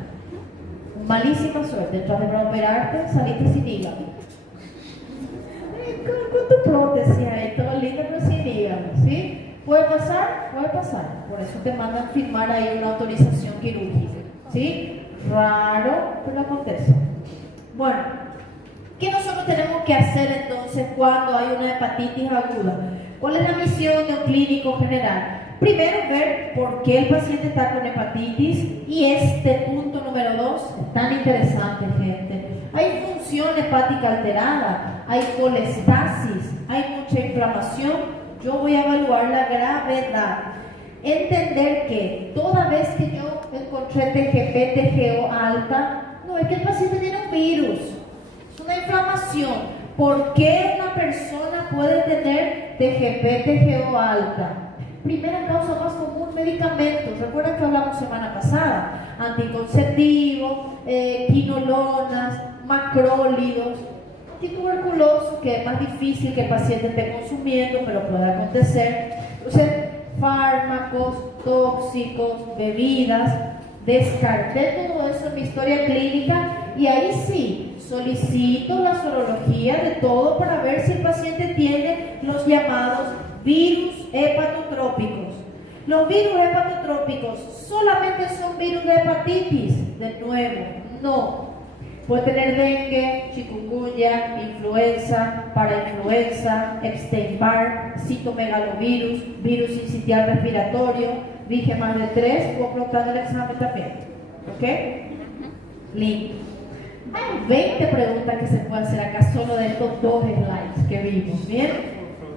Malísima suerte, tras de operarte, saliste sin hígado. Con tu prótesis ahí, todo lindo, pero sin hígado, ¿sí? ¿Puede pasar? Puede pasar. Por eso te mandan firmar ahí una autorización quirúrgica, ¿sí? Raro, pero acontece. Bueno, ¿qué nosotros tenemos que hacer entonces cuando hay una hepatitis aguda? ¿Cuál es la misión de un clínico general? Primero, ver por qué el paciente está con hepatitis, y este punto número 2 es tan interesante, gente. Hay función hepática alterada, hay colestasis, hay mucha inflamación. Yo voy a evaluar la gravedad. Entender que toda vez que yo encontré TGP, TGO alta, no es que el paciente tiene un virus, es una inflamación. ¿Por qué una persona puede tener TGP, TGO alta? Primera causa más común, medicamentos. Recuerdan que hablamos semana pasada, anticonceptivos, quinolonas, macrólidos, antituberculosos, que es más difícil que el paciente esté consumiendo, pero puede acontecer. Entonces, fármacos, tóxicos, bebidas. Descarté todo eso en mi historia clínica y ahí sí solicito la sorología de todo para ver si el paciente tiene los llamados virus hepatotrópicos. Los virus hepatotrópicos solamente son virus de hepatitis, de nuevo, no. Puede tener dengue, chikungunya, influenza, parainfluenza, Epstein-Barr, citomegalovirus, virus sincitial respiratorio, dije más de 3, puedo preguntar el examen también. ¿Ok? Lindo. Hay 20 preguntas que se pueden hacer acá solo de estos 2 slides que vimos, ¿bien?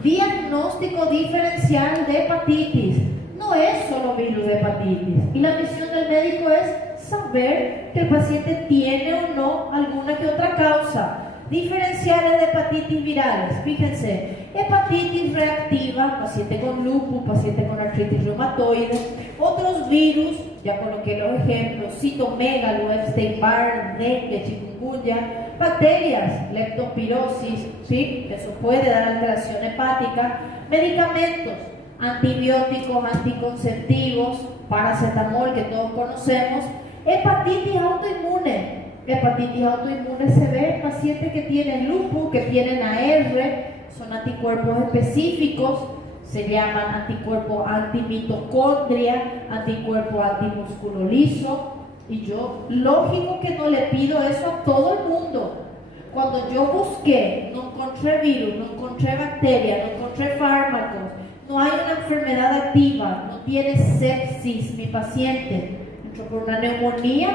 Diagnóstico diferencial de hepatitis. No es solo virus de hepatitis. Y la misión del médico es saber que el paciente tiene o no alguna que otra causa. Diferenciales de hepatitis virales. Fíjense, hepatitis reactiva, paciente con lupus, paciente con artritis reumatoide. Otros virus, ya coloqué los ejemplos, citomegalo, Epstein-Barr, dengue, chikungunya. Bacterias, leptospirosis, ¿sí? Eso puede dar alteración hepática. Medicamentos, antibióticos, anticonceptivos, paracetamol que todos conocemos. Hepatitis autoinmune. Hepatitis autoinmune se ve en pacientes que tienen lupus, que tienen AR, son anticuerpos específicos, se llaman anticuerpos antimitocondria, anticuerpos antimusculo liso. Y yo, lógico que no le pido eso a todo el mundo. Cuando yo busqué, no encontré virus, no encontré bacterias, no encontré fármacos, no hay una enfermedad activa, no tiene sepsis mi paciente. Entró por una neumonía,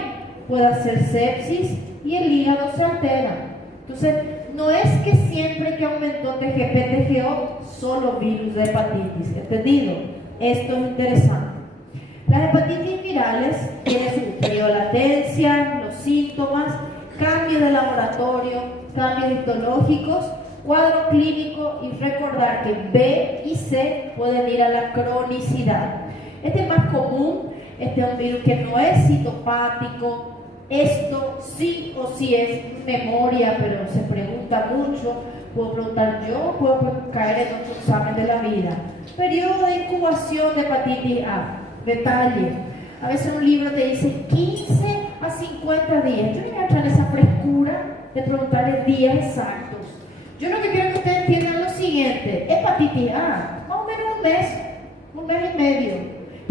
puede hacer sepsis y el hígado se altera. Entonces, no es que siempre que aumentó TGP, TGO, solo virus de hepatitis. ¿Entendido? Esto es interesante. Las hepatitis virales tienen su periodo de latencia, los síntomas, cambios de laboratorio, cambios histológicos, cuadro clínico, y recordar que B y C pueden ir a la cronicidad. Este es más común, este es un virus que no es citopático. Esto sí o sí es memoria, pero se pregunta mucho. Puedo preguntar yo, puedo caer en otro examen de la vida. Periodo de incubación de hepatitis A. Detalle. A veces un libro te dice 15 a 50 días. Yo no voy a entrar en esa frescura de preguntarle días exactos. Yo lo que quiero que ustedes entiendan es lo siguiente. Hepatitis A, más o menos un mes y medio.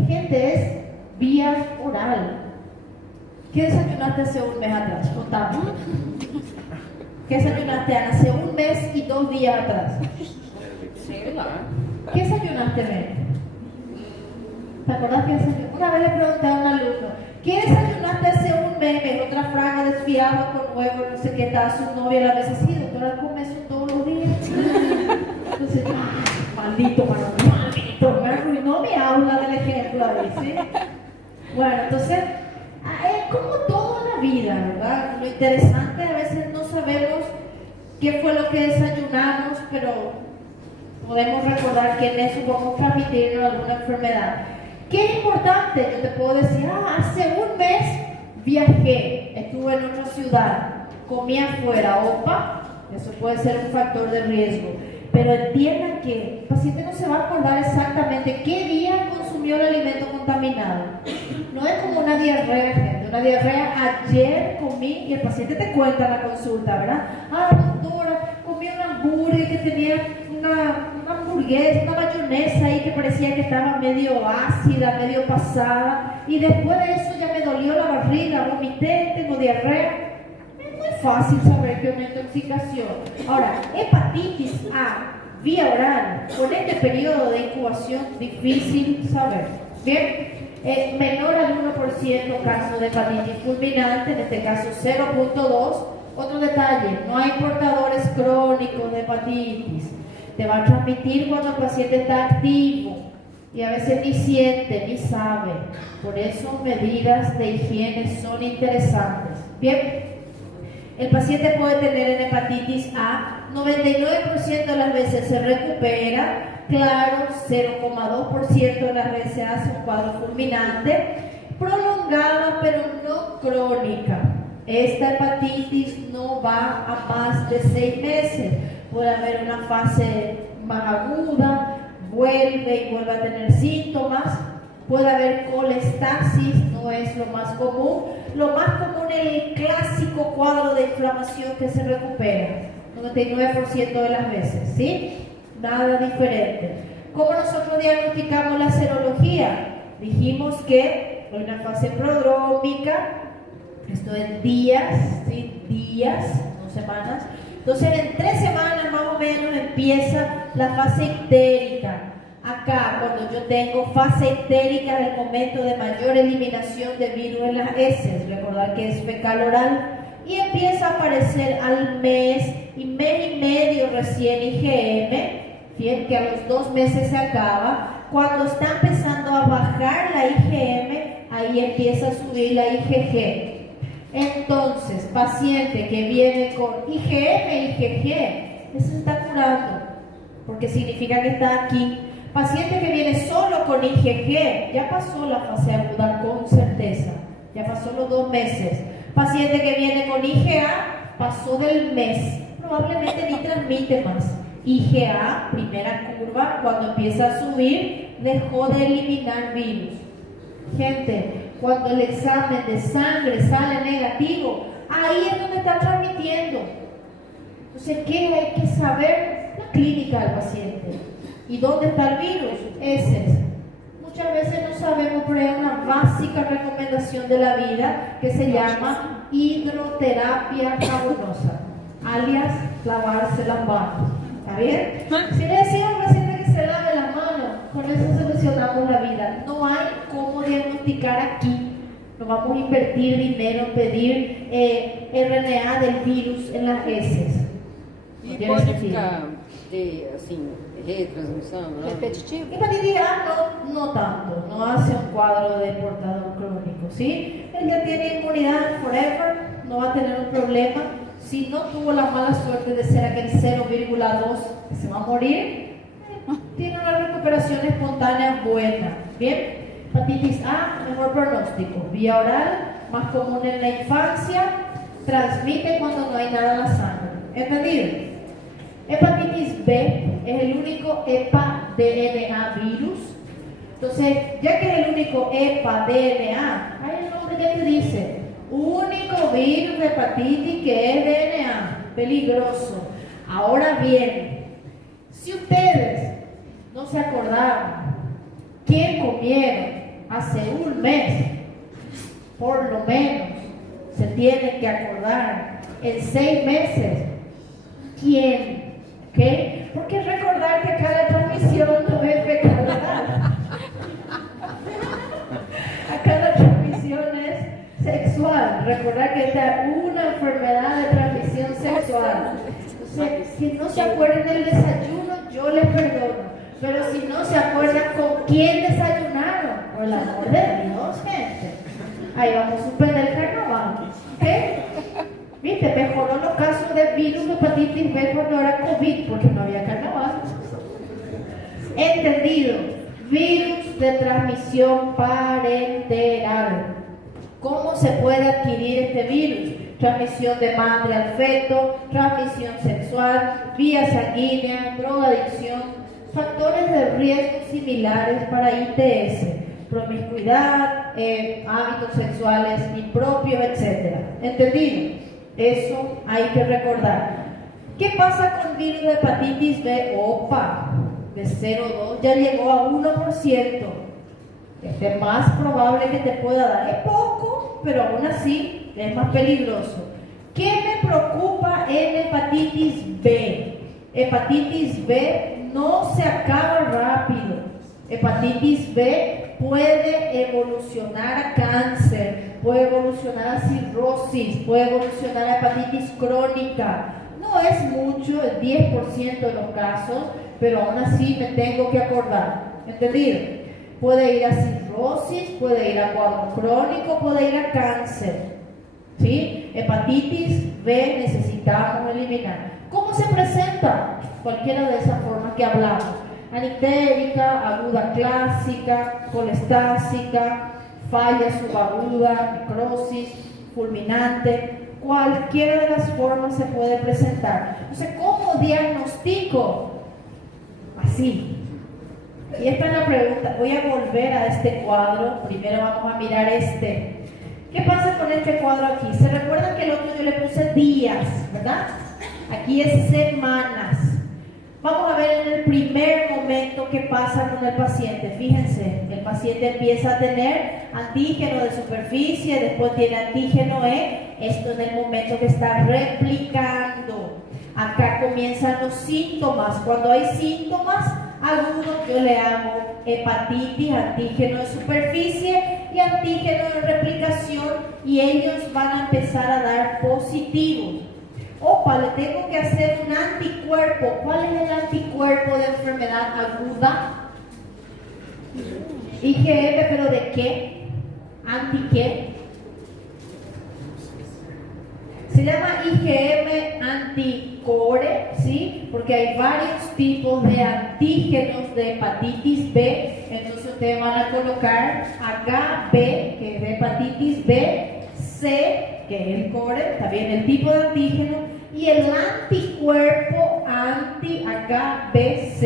Gente, es vía oral. ¿Qué desayunaste hace un mes atrás? Contame. ¿Qué desayunaste, Ana, hace un mes y 2 días atrás? ¿Qué desayunaste, Mente? ¿Te acordás que desayunaste? Una vez le pregunté a un alumno, ¿qué desayunaste hace un mes? Me dijo, otra franga desfiada con huevo, no sé qué, estaba su novia a la vez así, doctora, come eso todos los días. Entonces, maldito, me arruinó mi aula del ejemplo ahí, ¿sí? Bueno, entonces, es como todo en la vida, ¿verdad? Lo interesante a veces no sabemos qué fue lo que desayunamos, pero podemos recordar que en eso vamos a transmitirnos alguna enfermedad. ¿Qué es importante? Yo te puedo decir, hace un mes viajé, estuve en otra ciudad, comí afuera, opa, eso puede ser un factor de riesgo. Pero entiendan que el paciente no se va a acordar exactamente qué día consumió el alimento contaminado. No es como una diarrea, gente. Una diarrea, ayer comí, y el paciente te cuenta en la consulta, ¿verdad? Doctora, comí un hamburguesa que tenía una hamburguesa, una mayonesa ahí que parecía que estaba medio ácida, medio pasada, y después de eso ya me dolió la barriga, vomité, tengo diarrea. Es fácil saber que es una intoxicación. Ahora, hepatitis A, vía oral, con este periodo de incubación, difícil saber. Bien, menor al 1% caso de hepatitis fulminante, en este caso 0.2. Otro detalle, no hay portadores crónicos de hepatitis. Te va a transmitir cuando el paciente está activo y a veces ni siente ni sabe. Por eso medidas de higiene son interesantes. Bien. El paciente puede tener en hepatitis A, 99% de las veces se recupera, claro, 0,2% de las veces hace un cuadro fulminante, prolongada pero no crónica. Esta hepatitis no va a más de 6 meses, puede haber una fase más aguda, vuelve y vuelve a tener síntomas. Puede haber colestasis, no es lo más común. Lo más común es el clásico cuadro de inflamación que se recupera, 99% de las veces, ¿sí? Nada diferente. ¿Cómo nosotros diagnosticamos la serología? Dijimos que hay una fase prodrómica, esto es días, ¿sí? Días, no semanas. Entonces en 3 semanas más o menos empieza la fase ictérica. Acá, cuando yo tengo fase ictérica, es el momento de mayor eliminación de virus en las heces, recordar que es fecal oral, y empieza a aparecer al mes y medio recién IgM, bien, que a los 2 meses se acaba. Cuando está empezando a bajar la IgM, ahí empieza a subir la IgG. Entonces, paciente que viene con IgM e IgG, ese se está curando, porque significa que está aquí. Paciente que viene solo con IgG, ya pasó la fase aguda con certeza, ya pasó los 2 meses. Paciente que viene con IgA, pasó del mes, probablemente ni transmite más. IgA, primera curva, cuando empieza a subir, dejó de eliminar virus. Gente, cuando el examen de sangre sale negativo, ahí es donde está transmitiendo. Entonces, ¿qué hay que saber? La clínica del paciente. ¿Y dónde está el virus? Heces. Muchas veces no sabemos, pero hay una básica recomendación de la vida que se llama hidroterapia jabonosa, alias lavarse las manos. ¿Está bien? Si le decimos al paciente que se lave las manos, con eso solucionamos la vida. No hay cómo diagnosticar aquí. No vamos a invertir dinero en pedir RNA del virus en las heces. E pode ficar assim, retransmissão, não? Repetitivo? Hepatitis A no tanto, no hace un cuadro de portador crónico, ¿sí? Él ya tiene inmunidad forever, no va a tener un problema. Si no tuvo la mala suerte de ser aquel 0,2 que se va a morir, tiene una recuperación espontánea buena. Bien, hepatitis A, mejor pronóstico. Vía oral, más común en la infancia, transmite cuando no hay nada en la sangre. ¿Entendido? Hepatitis B es el único HEPA-DNA virus. Entonces, ya que es el único HEPA-DNA, hay el nombre que te dice, único virus de hepatitis que es DNA, peligroso. Ahora bien, si ustedes no se acordaron quién comieron hace un mes, por lo menos se tienen que acordar en 6 meses quién. ¿Ok? Porque recordar que cada transmisión no es fecal oral. A cada transmisión es sexual. Recordar que esta es una enfermedad de transmisión sexual. Entonces, si no se acuerdan del desayuno, yo les perdono. Pero si no se acuerdan con quién desayunaron, por el amor de Dios, gente. Ahí vamos a suspender el carnaval. ¿Qué? ¿Viste? Mejoró los casos de virus de hepatitis B cuando era COVID, porque no había carnaval. Entendido. Virus de transmisión parenteral. ¿Cómo se puede adquirir este virus? Transmisión de madre al feto, transmisión sexual, vía sanguínea, drogadicción, factores de riesgo similares para ITS, promiscuidad, hábitos sexuales impropios, etc. ¿Entendido? Eso hay que recordar. ¿Qué pasa con virus de hepatitis B? Opa, de 0,2 ya llegó a 1%. Es más probable que te pueda dar. Es poco, pero aún así es más peligroso. ¿Qué me preocupa en hepatitis B? Hepatitis B no se acaba rápido. Hepatitis B puede evolucionar a cáncer, puede evolucionar a cirrosis, puede evolucionar a hepatitis crónica. No es mucho, el 10% de los casos, pero aún así me tengo que acordar. ¿Entendido? Puede ir a cirrosis, puede ir a cuadro crónico, puede ir a cáncer. ¿Sí? Hepatitis B necesitamos eliminar. ¿Cómo se presenta? Cualquiera de esas formas que hablamos. Anictérica, aguda clásica, colestásica, falla subaguda, necrosis, fulminante. Cualquiera de las formas se puede presentar. Entonces, ¿cómo diagnostico? Así. Y esta es la pregunta. Voy a volver a este cuadro. Primero vamos a mirar este. ¿Qué pasa con este cuadro aquí? ¿Se recuerdan que el otro yo le puse días, verdad? Aquí es semanas. Vamos a ver en el primer momento qué pasa con el paciente. Fíjense, el paciente empieza a tener antígeno de superficie, después tiene antígeno E. Esto es el momento que está replicando. Acá comienzan los síntomas. Cuando hay síntomas agudos, yo le hago hepatitis, antígeno de superficie y antígeno de replicación, y ellos van a empezar a dar positivos. Opa, le tengo que hacer un anticuerpo. ¿Cuál es el anticuerpo de enfermedad aguda? IgM, ¿pero de qué? ¿Anti qué? Se llama IgM anticore, ¿sí? Porque hay varios tipos de antígenos de hepatitis B. Entonces ustedes van a colocar HB, que es de hepatitis B, C, que es el core, también el tipo de antígeno, y el anticuerpo anti-HBC.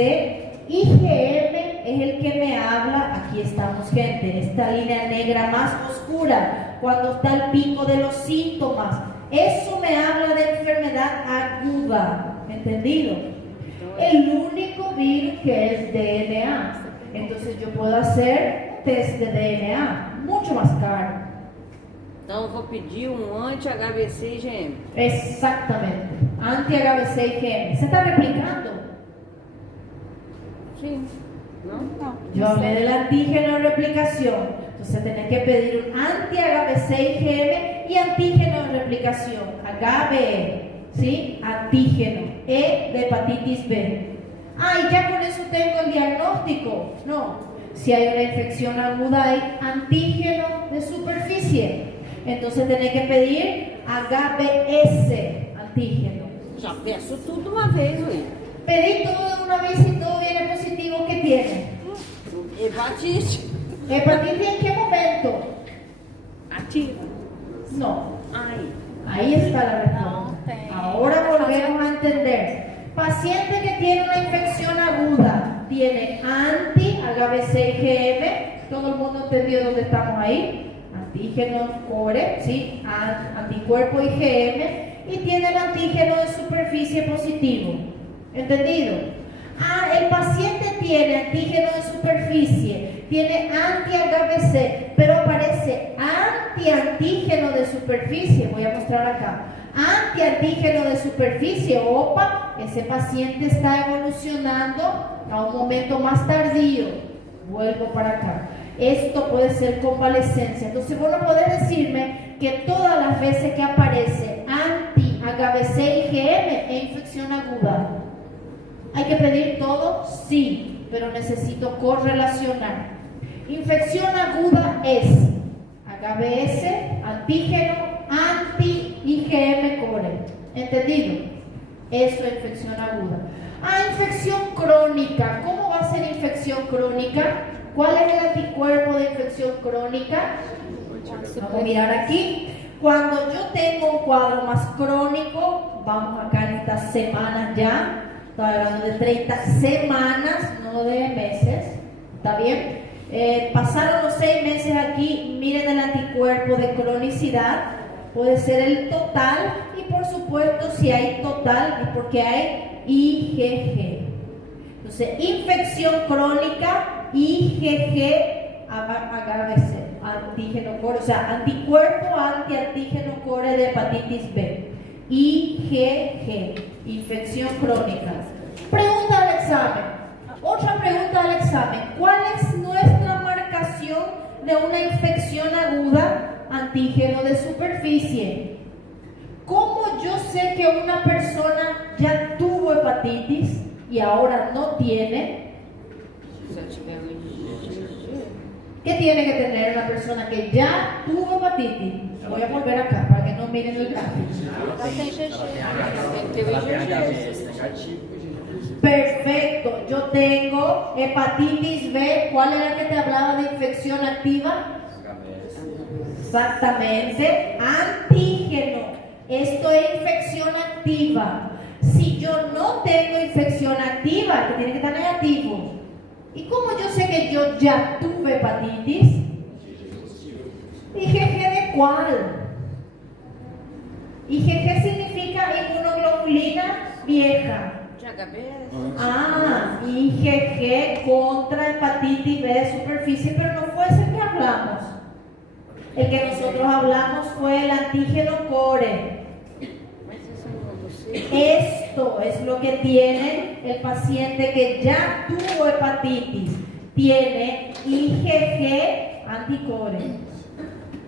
IgM es el que me habla, aquí estamos gente, en esta línea negra más oscura, cuando está el pico de los síntomas. Eso me habla de enfermedad aguda, ¿entendido? El único virus que es DNA. Entonces yo puedo hacer test de DNA, mucho más caro. Então, eu vou pedir anti-HBC IgM. Exactamente, anti-HBC IgM. ¿Se está replicando? Sí. ¿No? Não. Yo hablé del antígeno de replicación. Entonces tenés que pedir un anti-HBC IgM y antígeno de replicación, HBE, ¿sí? Antígeno, E de hepatitis B. Y ya con eso tengo el diagnóstico. No, si hay una infección aguda hay antígeno de superficie. Entonces tenés que pedir HBS, antígeno. Já peço tudo uma vez, ué. Pedí todo de una vez y todo viene positivo. ¿Qué tiene? Hepatite. ¿Hepatitis en qué momento? Ativa. No. Ai. Ahí está la respuesta. No tem. Ahora volvemos a entender. Paciente que tiene una infección aguda, tiene anti-HBC IgM. ¿Todo el mundo entendió dónde estamos ahí? Antígeno core, ¿sí? Anticuerpo IgM, y tiene el antígeno de superficie positivo. ¿Entendido? El paciente tiene antígeno de superficie, tiene anti-HBC, pero aparece anti-antígeno de superficie. Voy a mostrar acá. Anti-antígeno de superficie. Opa, ese paciente está evolucionando a un momento más tardío. Vuelvo para acá. Esto puede ser convalescencia. Entonces vos no podés decirme que todas las veces que aparece anti-HBC IgM es infección aguda. ¿Hay que pedir todo? Sí, pero necesito correlacionar. Infección aguda es HBs, antígeno, anti-IgM core. ¿Entendido? Eso es infección aguda. Infección crónica. ¿Cómo va a ser infección crónica? ¿Cuál es el anticuerpo de infección crónica? Vamos a mirar aquí. Cuando yo tengo un cuadro más crónico, vamos acá en estas semanas ya, estoy hablando de 30 semanas, no de meses, ¿está bien? Pasaron los 6 meses aquí, miren el anticuerpo de cronicidad, puede ser el total, y por supuesto si hay total es porque hay IgG. Entonces, infección crónica, IgG, HBs, antígeno core, o sea, anticuerpo anti-antígeno core de hepatitis B. IgG, infección crónica. Pregunta del examen. Otra pregunta del examen. ¿Cuál es nuestra marcación de una infección aguda? Antígeno de superficie. ¿Cómo yo sé que una persona ya tuvo hepatitis y ahora no tiene? ¿Qué tiene que tener una persona que ya tuvo hepatitis? Voy a volver acá para que no miren el gráfico. Perfecto, yo tengo hepatitis B. ¿Cuál era que te hablaba de infección activa? Exactamente, antígeno. Esto es infección activa. Si yo no tengo infección activa, que tiene que estar negativo. ¿Y cómo yo sé que yo ya tuve hepatitis? ¿IgG de cuál? IgG significa inmunoglobulina vieja. IgG contra hepatitis B de superficie, pero no fue ese que hablamos. El que nosotros hablamos fue el antígeno core. Esto es lo que tiene el paciente que ya tuvo hepatitis. Tiene IgG anticore.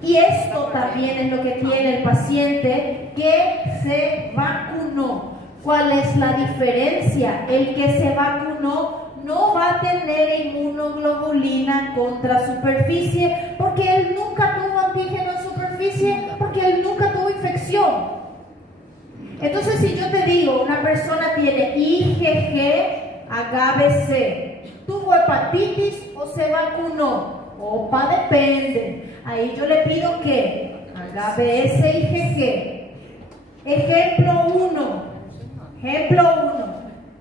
Y esto también es lo que tiene el paciente que se vacunó. ¿Cuál es la diferencia? El que se vacunó no va a tener inmunoglobulina contra superficie porque él nunca tuvo antígeno en superficie, porque él nunca tuvo infección. Entonces, si yo te digo, una persona tiene IgG, HBc, ¿tuvo hepatitis o se vacunó? Opa, depende. Ahí yo le pido que HBs, IgG. Ejemplo 1.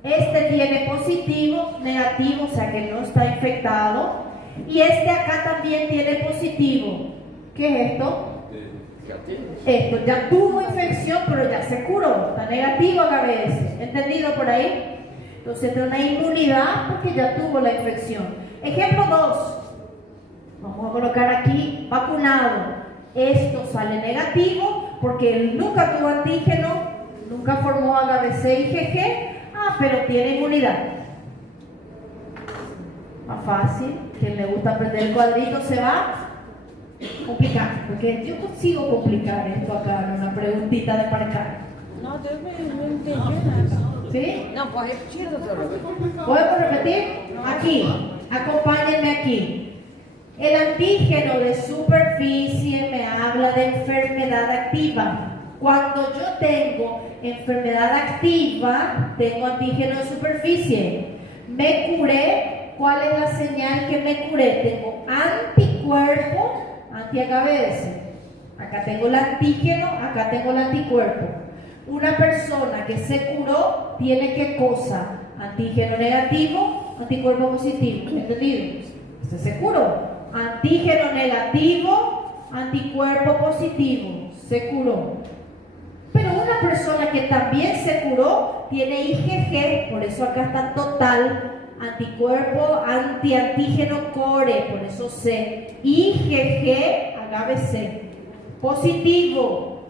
Este tiene positivo, negativo, o sea que no está infectado. Y este acá también tiene positivo. ¿Qué es esto? Esto ya tuvo infección, pero ya se curó. Está negativo HBs. ¿Entendido por ahí? Entonces tiene una inmunidad porque ya tuvo la infección. Ejemplo 2. Vamos a colocar aquí vacunado. Esto sale negativo porque él nunca tuvo antígeno, nunca formó HBc IgG, pero tiene inmunidad. Más fácil. Quien le gusta aprender el cuadrito se va complicar, porque yo consigo complicar esto acá en una preguntita de marcar. No, yo no entendí nada. ¿Sí? No, puedo repetir, doctora. ¿Podemos repetir? Aquí, acompáñenme aquí. El antígeno de superficie me habla de enfermedad activa. Cuando yo tengo enfermedad activa, tengo antígeno de superficie. Me curé. ¿Cuál es la señal que me curé? Tengo anticuerpo, anti-HBs. Acá tengo el antígeno, acá tengo el anticuerpo. Una persona que se curó tiene ¿qué cosa? Antígeno negativo, anticuerpo positivo. ¿Entendido? Este se curó. Antígeno negativo, anticuerpo positivo. Se curó. Pero una persona que también se curó tiene IgG, por eso acá está total. Anticuerpo anti-antígeno core, por eso C. IgG, HBc. Positivo.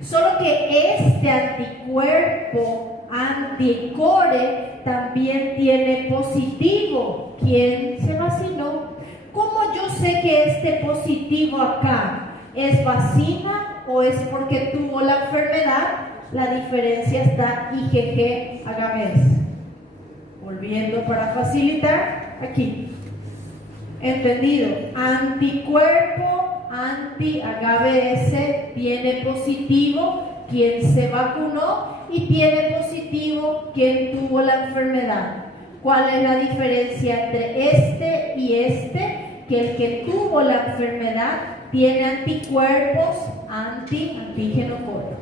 Solo que este anticuerpo anticore también tiene positivo. ¿Quién se vacunó? ¿Cómo yo sé que este positivo acá es vacina o es porque tuvo la enfermedad? La diferencia está IgG, HBs. Volviendo para facilitar, aquí. ¿Entendido? Anticuerpo anti-HBs tiene positivo quien se vacunó y tiene positivo quien tuvo la enfermedad. ¿Cuál es la diferencia entre este y este? Que el que tuvo la enfermedad tiene anticuerpos antígeno COVID.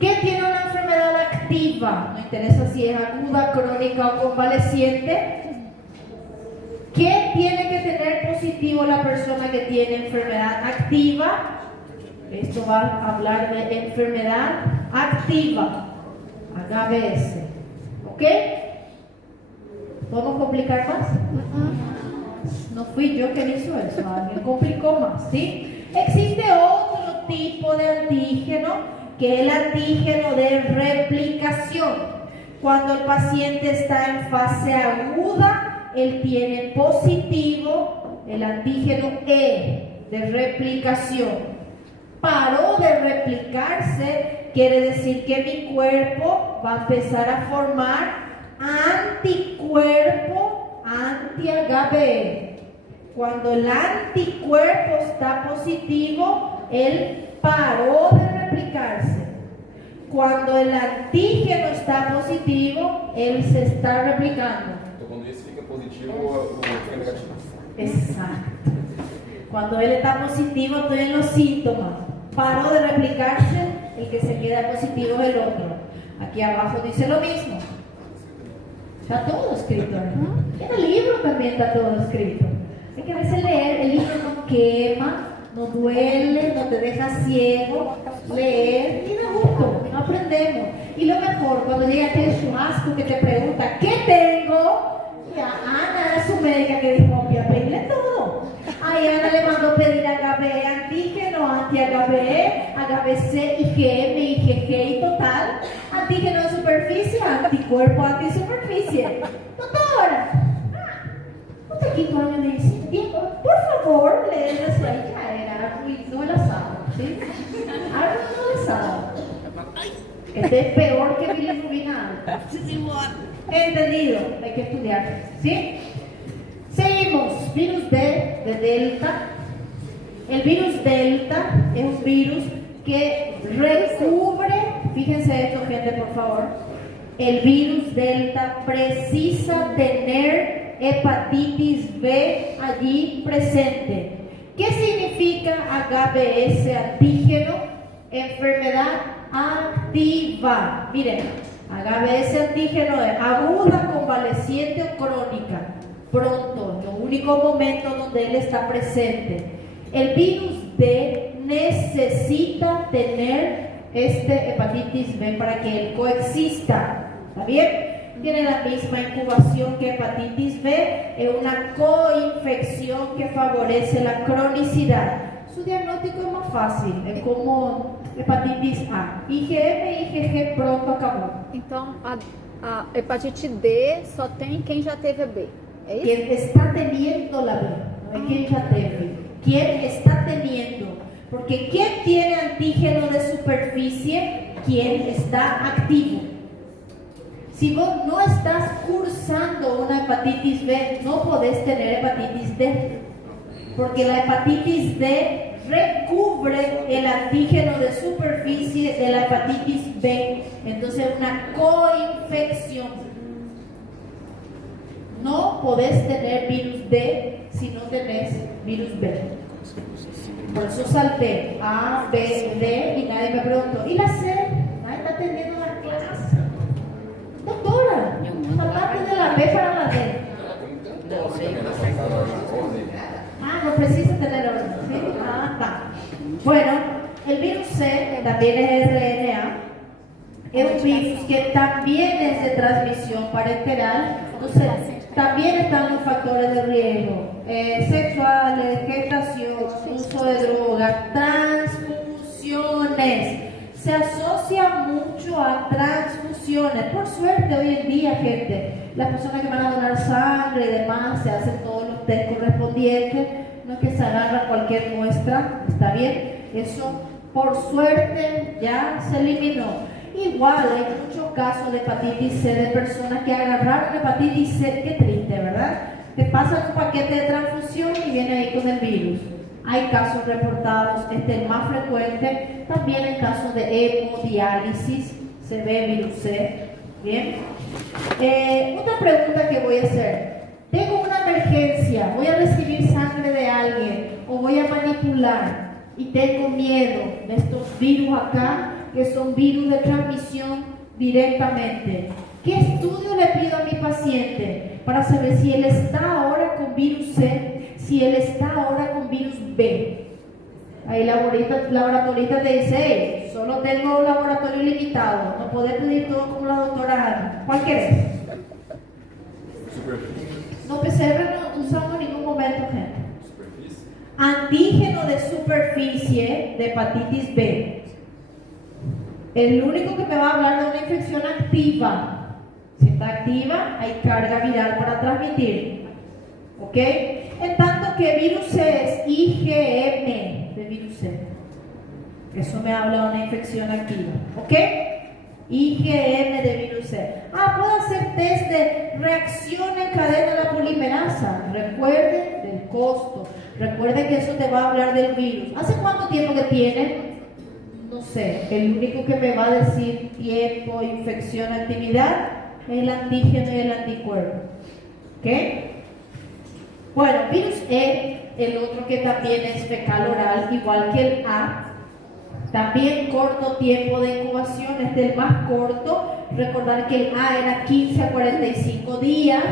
¿Qué tiene una enfermedad activa? No interesa si es aguda, crónica o convaleciente. ¿Qué tiene que tener positivo la persona que tiene enfermedad activa? Esto va a hablar de enfermedad activa, HBs. ¿Ok? ¿Podemos complicar más? No fui yo quien hizo eso, alguien complicó más, ¿sí? Existe otro tipo de antígeno, que es el antígeno de replicación. Cuando el paciente está en fase aguda, él tiene positivo el antígeno E de replicación. Paró de replicarse, quiere decir que mi cuerpo va a empezar a formar anticuerpo anti-HBe. Cuando el anticuerpo está positivo, él paró de replicarse. Cuando el antígeno está positivo, él se está replicando. Então, quando esse fica positivo, o outro fica negativo. Exacto. Cuando él está positivo, estoy en los síntomas. Paró de replicarse, el que se queda positivo es el otro. Aquí abajo dice lo mismo. Está todo escrito, ¿no? En el libro también está todo escrito. Hay que a veces leer, el libro no quema, no duele, no te deja ciego. Leer y da gusto, no aprendemos. Y lo mejor, cuando llega aquel churrasco que te pregunta, ¿qué tengo? Y a Ana era su médica que dijo, voy a pedirle todo. Ahí Ana le mandó pedir HBe antígeno, anti-HBe, HBc, IgM, IgG y total. Antígeno de superficie, anticuerpo antisuperficie. Doctora, usted quinto año de medicina, por favor, le decía, ahí ya era, no el asado, ¿sí? Ahora no el asado. Este es peor que bilirrubina alta. Entendido, hay que estudiar, ¿sí? Seguimos, virus D de Delta. El virus Delta es un virus que recubre, fíjense esto gente por favor, el virus Delta precisa tener hepatitis B allí presente. ¿Qué significa HBs antígeno? Enfermedad activa. Miren, HBs antígeno es aguda, convaleciente o crónica. Pronto, el único momento donde él está presente. El virus D necesita tener hepatitis B para que él coexista. ¿Está bien? Tiene la misma incubación que hepatitis B, es una coinfección que favorece la cronicidad. Su diagnóstico es más fácil, es como hepatitis A. IgM e IgG pronto acabou. Então, a hepatite D só tem quem já teve B. É isso? Quien está teniendo la B, no es quien ya teve. Quien está teniendo, porque quien tiene antígeno de superficie, quien está activo. Si vos no estás cursando una hepatitis B, no podés tener hepatitis D, porque la hepatitis D recubre el antígeno de superficie de la hepatitis B, entonces una coinfección. No podés tener virus D si no tenés virus B. Por eso salté A, B, D y nadie me preguntó. ¿Y la C? Nadie está atendiendo la clase. Doctora, saltaste de la B para la D. No precisa tener orden. ¿Sí? Está. Bueno, el virus C también es RNA. Es un virus que también es de transmisión parenteral. Entonces, también están los factores de riesgo sexuales, gestación, uso de drogas, transfusiones. Se asocia mucho a transfusiones. Por suerte, hoy en día, gente, las personas que van a donar sangre y demás, se hacen todos los test correspondientes. No es que se agarra cualquier muestra, ¿está bien? Eso, por suerte, ya se eliminó. Igual hay muchos casos de hepatitis C de personas que agarraron hepatitis C, qué triste, ¿verdad? Te pasan un paquete de transfusión y viene ahí con el virus. Hay casos reportados, este es el más frecuente, también en casos de hemodiálisis se ve virus C. Bien. Otra pregunta que voy a hacer. Tengo una emergencia, voy a recibir sangre de alguien o voy a manipular y tengo miedo de estos virus acá, que son virus de transmisión directamente. ¿Qué estudio le pido a mi paciente para saber si él está ahora con virus C, si él está ahora con virus B? Ahí la laboratorista te dice, hey, solo tengo un laboratorio limitado, no puedes pedir todo como la doctora Ana. ¿Cuál querés? Superfície. No, PCR no usamos en ningún momento, gente. Superfície. Antígeno de superficie de hepatitis B. El único que me va a hablar de una infección activa. Si está activa, hay carga viral para transmitir. ¿Ok? En tanto que virus C es IgM de virus C. Eso me habla de una infección activa. ¿Ok? IgM de virus C. Puedo hacer test de reacción en cadena de la polimerasa. Recuerden del costo. Recuerden que eso te va a hablar del virus. ¿Hace cuánto tiempo que tiene? No sé. El único que me va a decir tiempo, infección, actividad es el antígeno y el anticuerpo. ¿Ok? Bueno, virus E, el otro que también es fecal oral, igual que el A. También corto tiempo de incubación, este es el más corto. Recordar que el A era 15 a 45 días,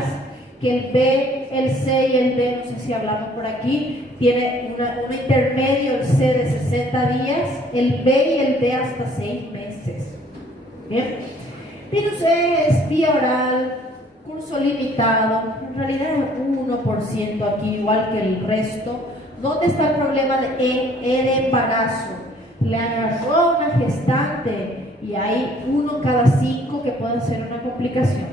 que el B, el C y el D, no sé si hablamos por aquí, tiene un intermedio, el C de 60 días, el B y el D hasta 6 meses. Bien. Virus E es vía oral, curso limitado, en realidad es 1% aquí, igual que el resto. ¿Dónde está el problema de E? E de embarazo. Le agarró a una gestante y hay 1 cada 5 que puede ser una complicación.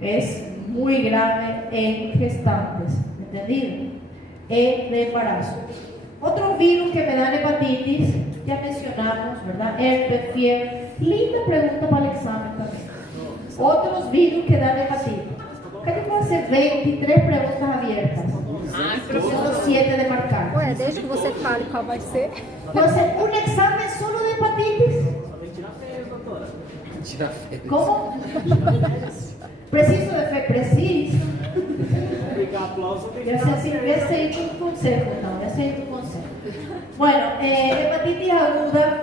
Es muy grave en gestantes, ¿entendido? E de embarazo. Otros virus que me dan hepatitis, ya mencionamos, ¿verdad? Herpes, fiebre. Linda pregunta para el examen también. Otros virus que dan hepatitis. Acá te puedo hacer 23 preguntas abiertas. Solo 7 de marcar. Ué, desde que você fale qual vai ser. ¿Puedo hacer un examen solo de hepatitis? Tira férias. ¿Cómo? Preciso de fe, preciso. Ya sé ir con consejo, no, ya sé ir con consejo. Bueno, hepatitis aguda.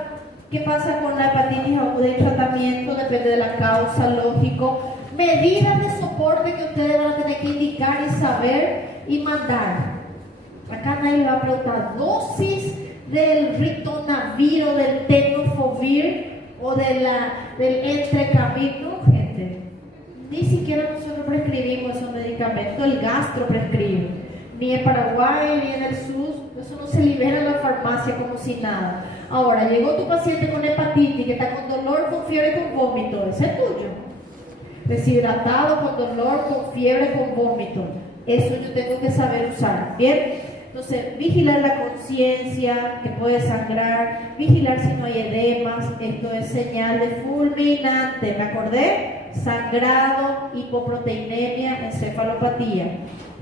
¿Qué pasa con la hepatitis aguda y tratamiento? Depende de la causa, lógico. Medidas de soporte que ustedes van a tener que indicar y saber y mandar. Acá nadie le va a preguntar dosis del ritonavir o del tenofovir o del entrecavir. No, gente. Ni siquiera nosotros prescribimos esos medicamentos. El gastro prescribe. Ni en Paraguay ni en el sur. Eso no se libera en la farmacia como si nada. Ahora, llegó tu paciente con hepatitis que está con dolor, con fiebre y con vómito. Ese es tuyo. Deshidratado, con dolor, con fiebre, con vómito. Eso yo tengo que saber usar. Bien. Entonces, vigilar la conciencia, que puede sangrar, vigilar si no hay edemas, esto es señal de fulminante, ¿me acordé? Sangrado, hipoproteinemia, encefalopatía.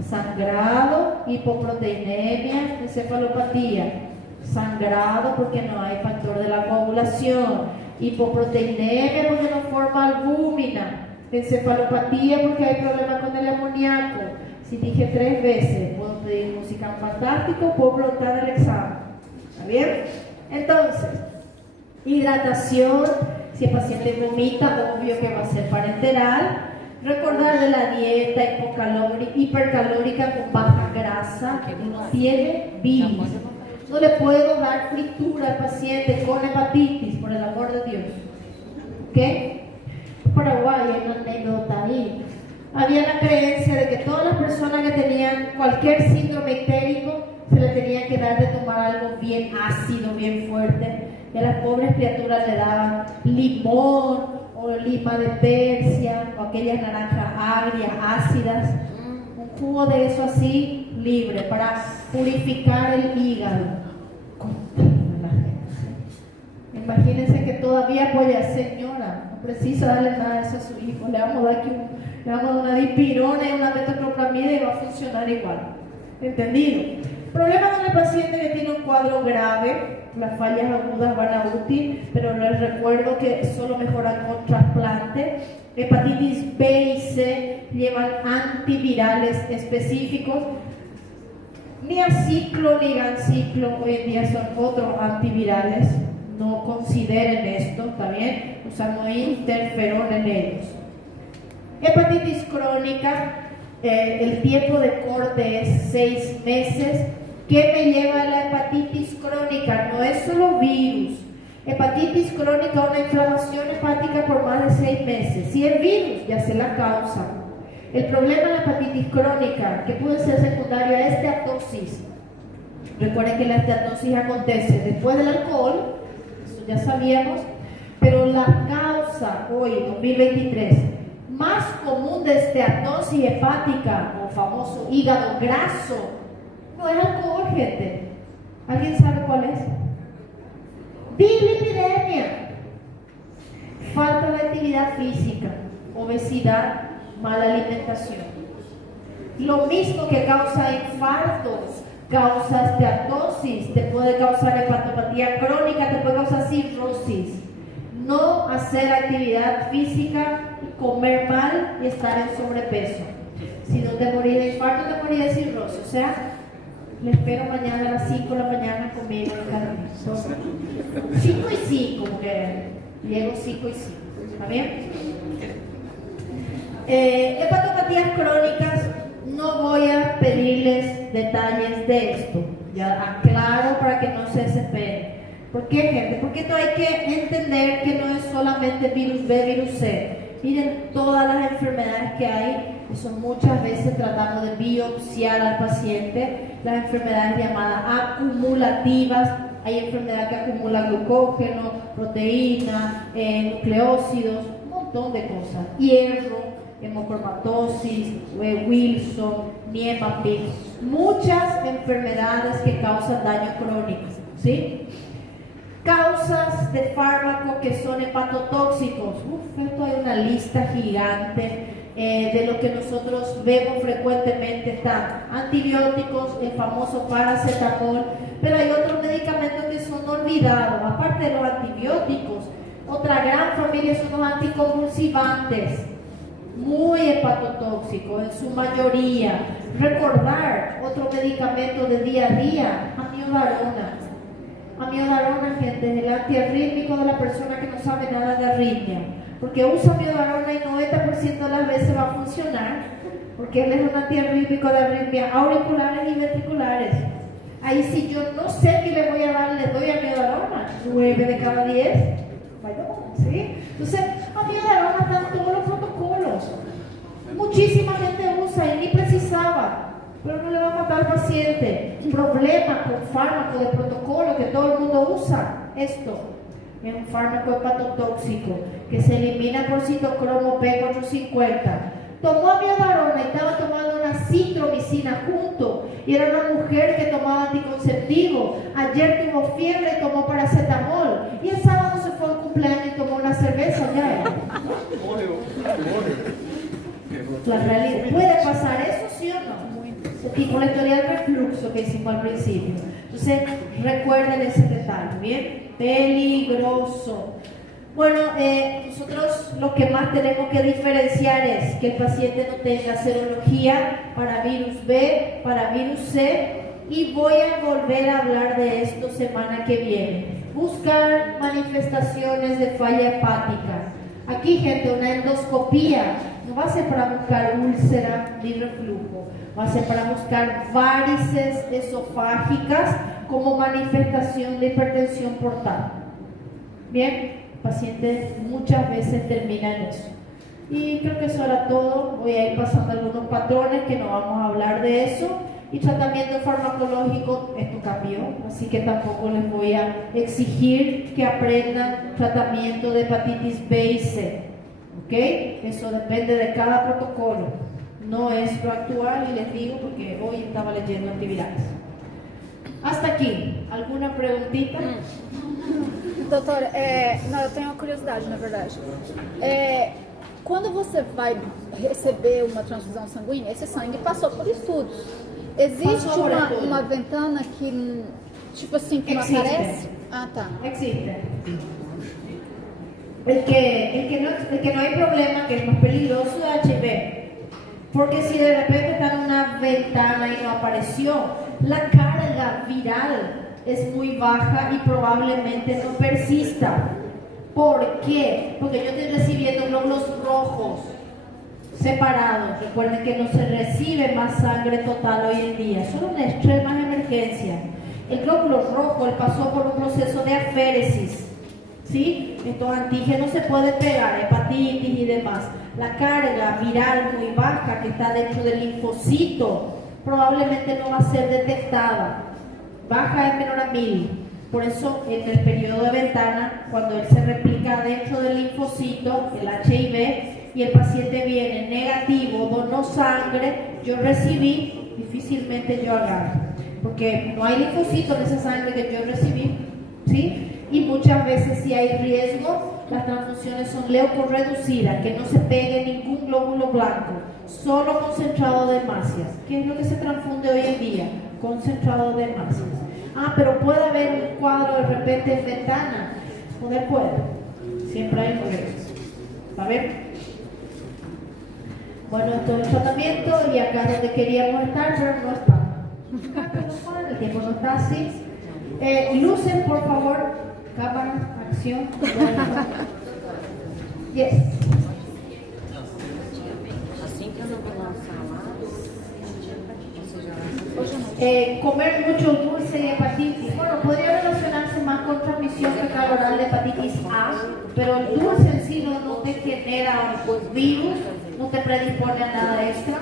Sangrado, hipoproteinemia, encefalopatía. Sangrado porque no hay factor de la coagulación. Hipoproteinemia porque no forma albúmina. Encefalopatía porque hay problemas con el amoníaco. Si dije 3 veces, puedo pedir música fantástico, puedo preguntar el examen. ¿Está bien? Entonces, hidratación. Si el paciente vomita, obvio que va a ser parenteral. Recordar de la dieta hipercalórica con baja grasa, que no tiene bilis. No le puedo dar fritura al paciente con hepatitis, por el amor de Dios. ¿Ok? Paraguay hay una anécdota ahí. Había la creencia de que todas las personas que tenían cualquier síndrome ictérico se le tenía que dar de tomar algo bien ácido, bien fuerte. Y a las pobres criaturas le daban limón o lima de Persia o aquellas naranjas agrias, ácidas. Un jugo de eso así, libre, para purificar el hígado. Imagínense que todavía apoya, señora, no precisa darle nada de eso a su hijo. Le vamos a dar una dipirona y una metoclopramida y va a funcionar igual. ¿Entendido? Problema con el paciente que tiene un cuadro grave, las fallas agudas van a útil, pero les recuerdo que solo mejoran con trasplante. Hepatitis B y C llevan antivirales específicos. Niaciclo ni ganciclo hoy en día son otros antivirales. No consideren esto, ¿está bien? Usamos interferón en ellos. Hepatitis crónica, el tiempo de corte es 6 meses. ¿Qué me lleva a la hepatitis crónica? No es solo virus. Hepatitis crónica, una inflamación hepática por más de 6 meses. Si es virus, ya sé la causa. El problema de la hepatitis crónica, que puede ser secundario a esteatosis. Recuerden que la esteatosis acontece después del alcohol, eso ya sabíamos, pero la causa hoy, 2023, más común de esteatosis hepática o famoso hígado graso, no es alcohol, gente. ¿Alguien sabe cuál es? Dislipidemia, falta de actividad física, obesidad, mala alimentación. Lo mismo que causa infartos, causa esteatosis, te puede causar hepatopatía crónica, te puede causar cirrosis. No hacer actividad física, comer mal y estar en sobrepeso. Si no te morís de infarto, te morís de cirrosis. O sea, le espero mañana a las 5 de la mañana conmigo en el 5 y 5, porque llego 5 y 5. ¿Está bien? Hepatopatías crónicas, no voy a pedirles detalles de esto. Ya aclaro para que no se desesperen. ¿Por qué, gente? Porque esto hay que entender que no es solamente virus B, virus C. Miren todas las enfermedades que hay. Eso muchas veces tratamos de biopsiar al paciente. Las enfermedades llamadas acumulativas. Hay enfermedad que acumula glucógeno, proteína, nucleócidos, un montón de cosas. Hierro, hemocromatosis, Wilson, Niemann-Pick. Muchas enfermedades que causan daño crónico, ¿sí? Causas de fármacos que son hepatotóxicos. Esto hay una lista gigante de lo que nosotros vemos frecuentemente. Están antibióticos, el famoso paracetamol, pero hay otros medicamentos que son olvidados. Aparte de los antibióticos, otra gran familia son los anticonvulsivantes, muy hepatotóxicos en su mayoría. Recordar otro medicamento de día a día, amiodarona. Amiodarona, gente, es el antiarrítmico de la persona que no sabe nada de arritmia, porque usa amiodarona y 90% de las veces va a funcionar, porque él es un antiarrítmico de arritmia auriculares y ventriculares. Ahí si yo no sé qué le voy a dar, le doy amiodarona, 9 de cada 10. ¿Sí? Entonces, amiodarona está en todos los protocolos. Muchísima gente usa y ni precisaba, pero no le va a matar al paciente. Problema con fármaco de protocolo que todo el mundo usa. Esto es un fármaco hepatotóxico que se elimina por citocromo P450. Tomó amiodarona y estaba tomando una citromicina junto, y era una mujer que tomaba anticonceptivo. Ayer tuvo fiebre y tomó paracetamol, y el sábado se fue al cumpleaños y tomó una cerveza. Ya la realidad, ¿puede pasar eso, sí o no? Tipo la teoría del reflujo que hicimos al principio. Entonces, recuerden ese detalle, ¿bien? Peligroso. Bueno, nosotros lo que más tenemos que diferenciar es que el paciente no tenga serología para virus B, para virus C, y voy a volver a hablar de esto semana que viene. Buscar manifestaciones de falla hepática. Aquí, gente, una endoscopía no va a ser para buscar úlcera ni reflujo, va a ser para buscar varices esofágicas como manifestación de hipertensión portal. Bien, pacientes muchas veces terminan en eso. Y creo que eso era todo. Voy a ir pasando algunos patrones que no vamos a hablar de eso. Y tratamiento farmacológico, esto cambió, así que tampoco les voy a exigir que aprendan tratamiento de hepatitis B y C. ¿Ok? Eso depende de cada protocolo. No es lo actual, y les digo porque hoy estaba leyendo antivirales. Hasta aquí. ¿Alguna preguntita? Doutor, não, eu tenho uma curiosidade, na verdade. Quando você vai receber uma transfusão sanguínea, esse sangue passou por estudos. Existe Passou por tudo. uma ventana que, tipo assim, que não Existe. aparece? Ah, tá. Existe. El que no hay problema, que es más peligroso, es HIV. Porque si de repente está en una ventana y no apareció, la carga viral es muy baja y probablemente no persista. ¿Por qué? Porque yo estoy recibiendo glóbulos rojos separados. Recuerden que no se recibe más sangre total hoy en día, solo en extremas emergencias. El glóbulo rojo, él pasó por un proceso de aféresis, ¿sí? Estos antígenos se pueden pegar, hepatitis y demás. La carga viral muy baja que está dentro del linfocito probablemente no va a ser detectada. Baja es menor a 1000. Por eso, en el periodo de ventana, cuando él se replica dentro del linfocito, el HIV, y el paciente viene negativo, donó sangre, yo recibí, difícilmente yo agarro, porque no hay linfocito en esa sangre que yo recibí, ¿sí? Y muchas veces si hay riesgo, las transfusiones son leucorreducidas, que no se pegue ningún glóbulo blanco, solo concentrado de hemácias. ¿Qué es lo que se transfunde hoy en día? Concentrado de hemácias. Ah, pero puede haber un cuadro de repente en ventana. Puede. Siempre hay riesgo. ¿Va a ver? Bueno, esto es el tratamiento y acá es donde queríamos estar, pero no está. El tiempo no está así. Luces, por favor. Cámara, acción. Yes. Assim que eu não vou lançar lá, você já... Comer mucho dulce y hepatitis. Bueno, podría relacionarse más con transmisión fecal oral de hepatitis A, pero el dulce en sí no te genera un virus, no te predispone a nada extra.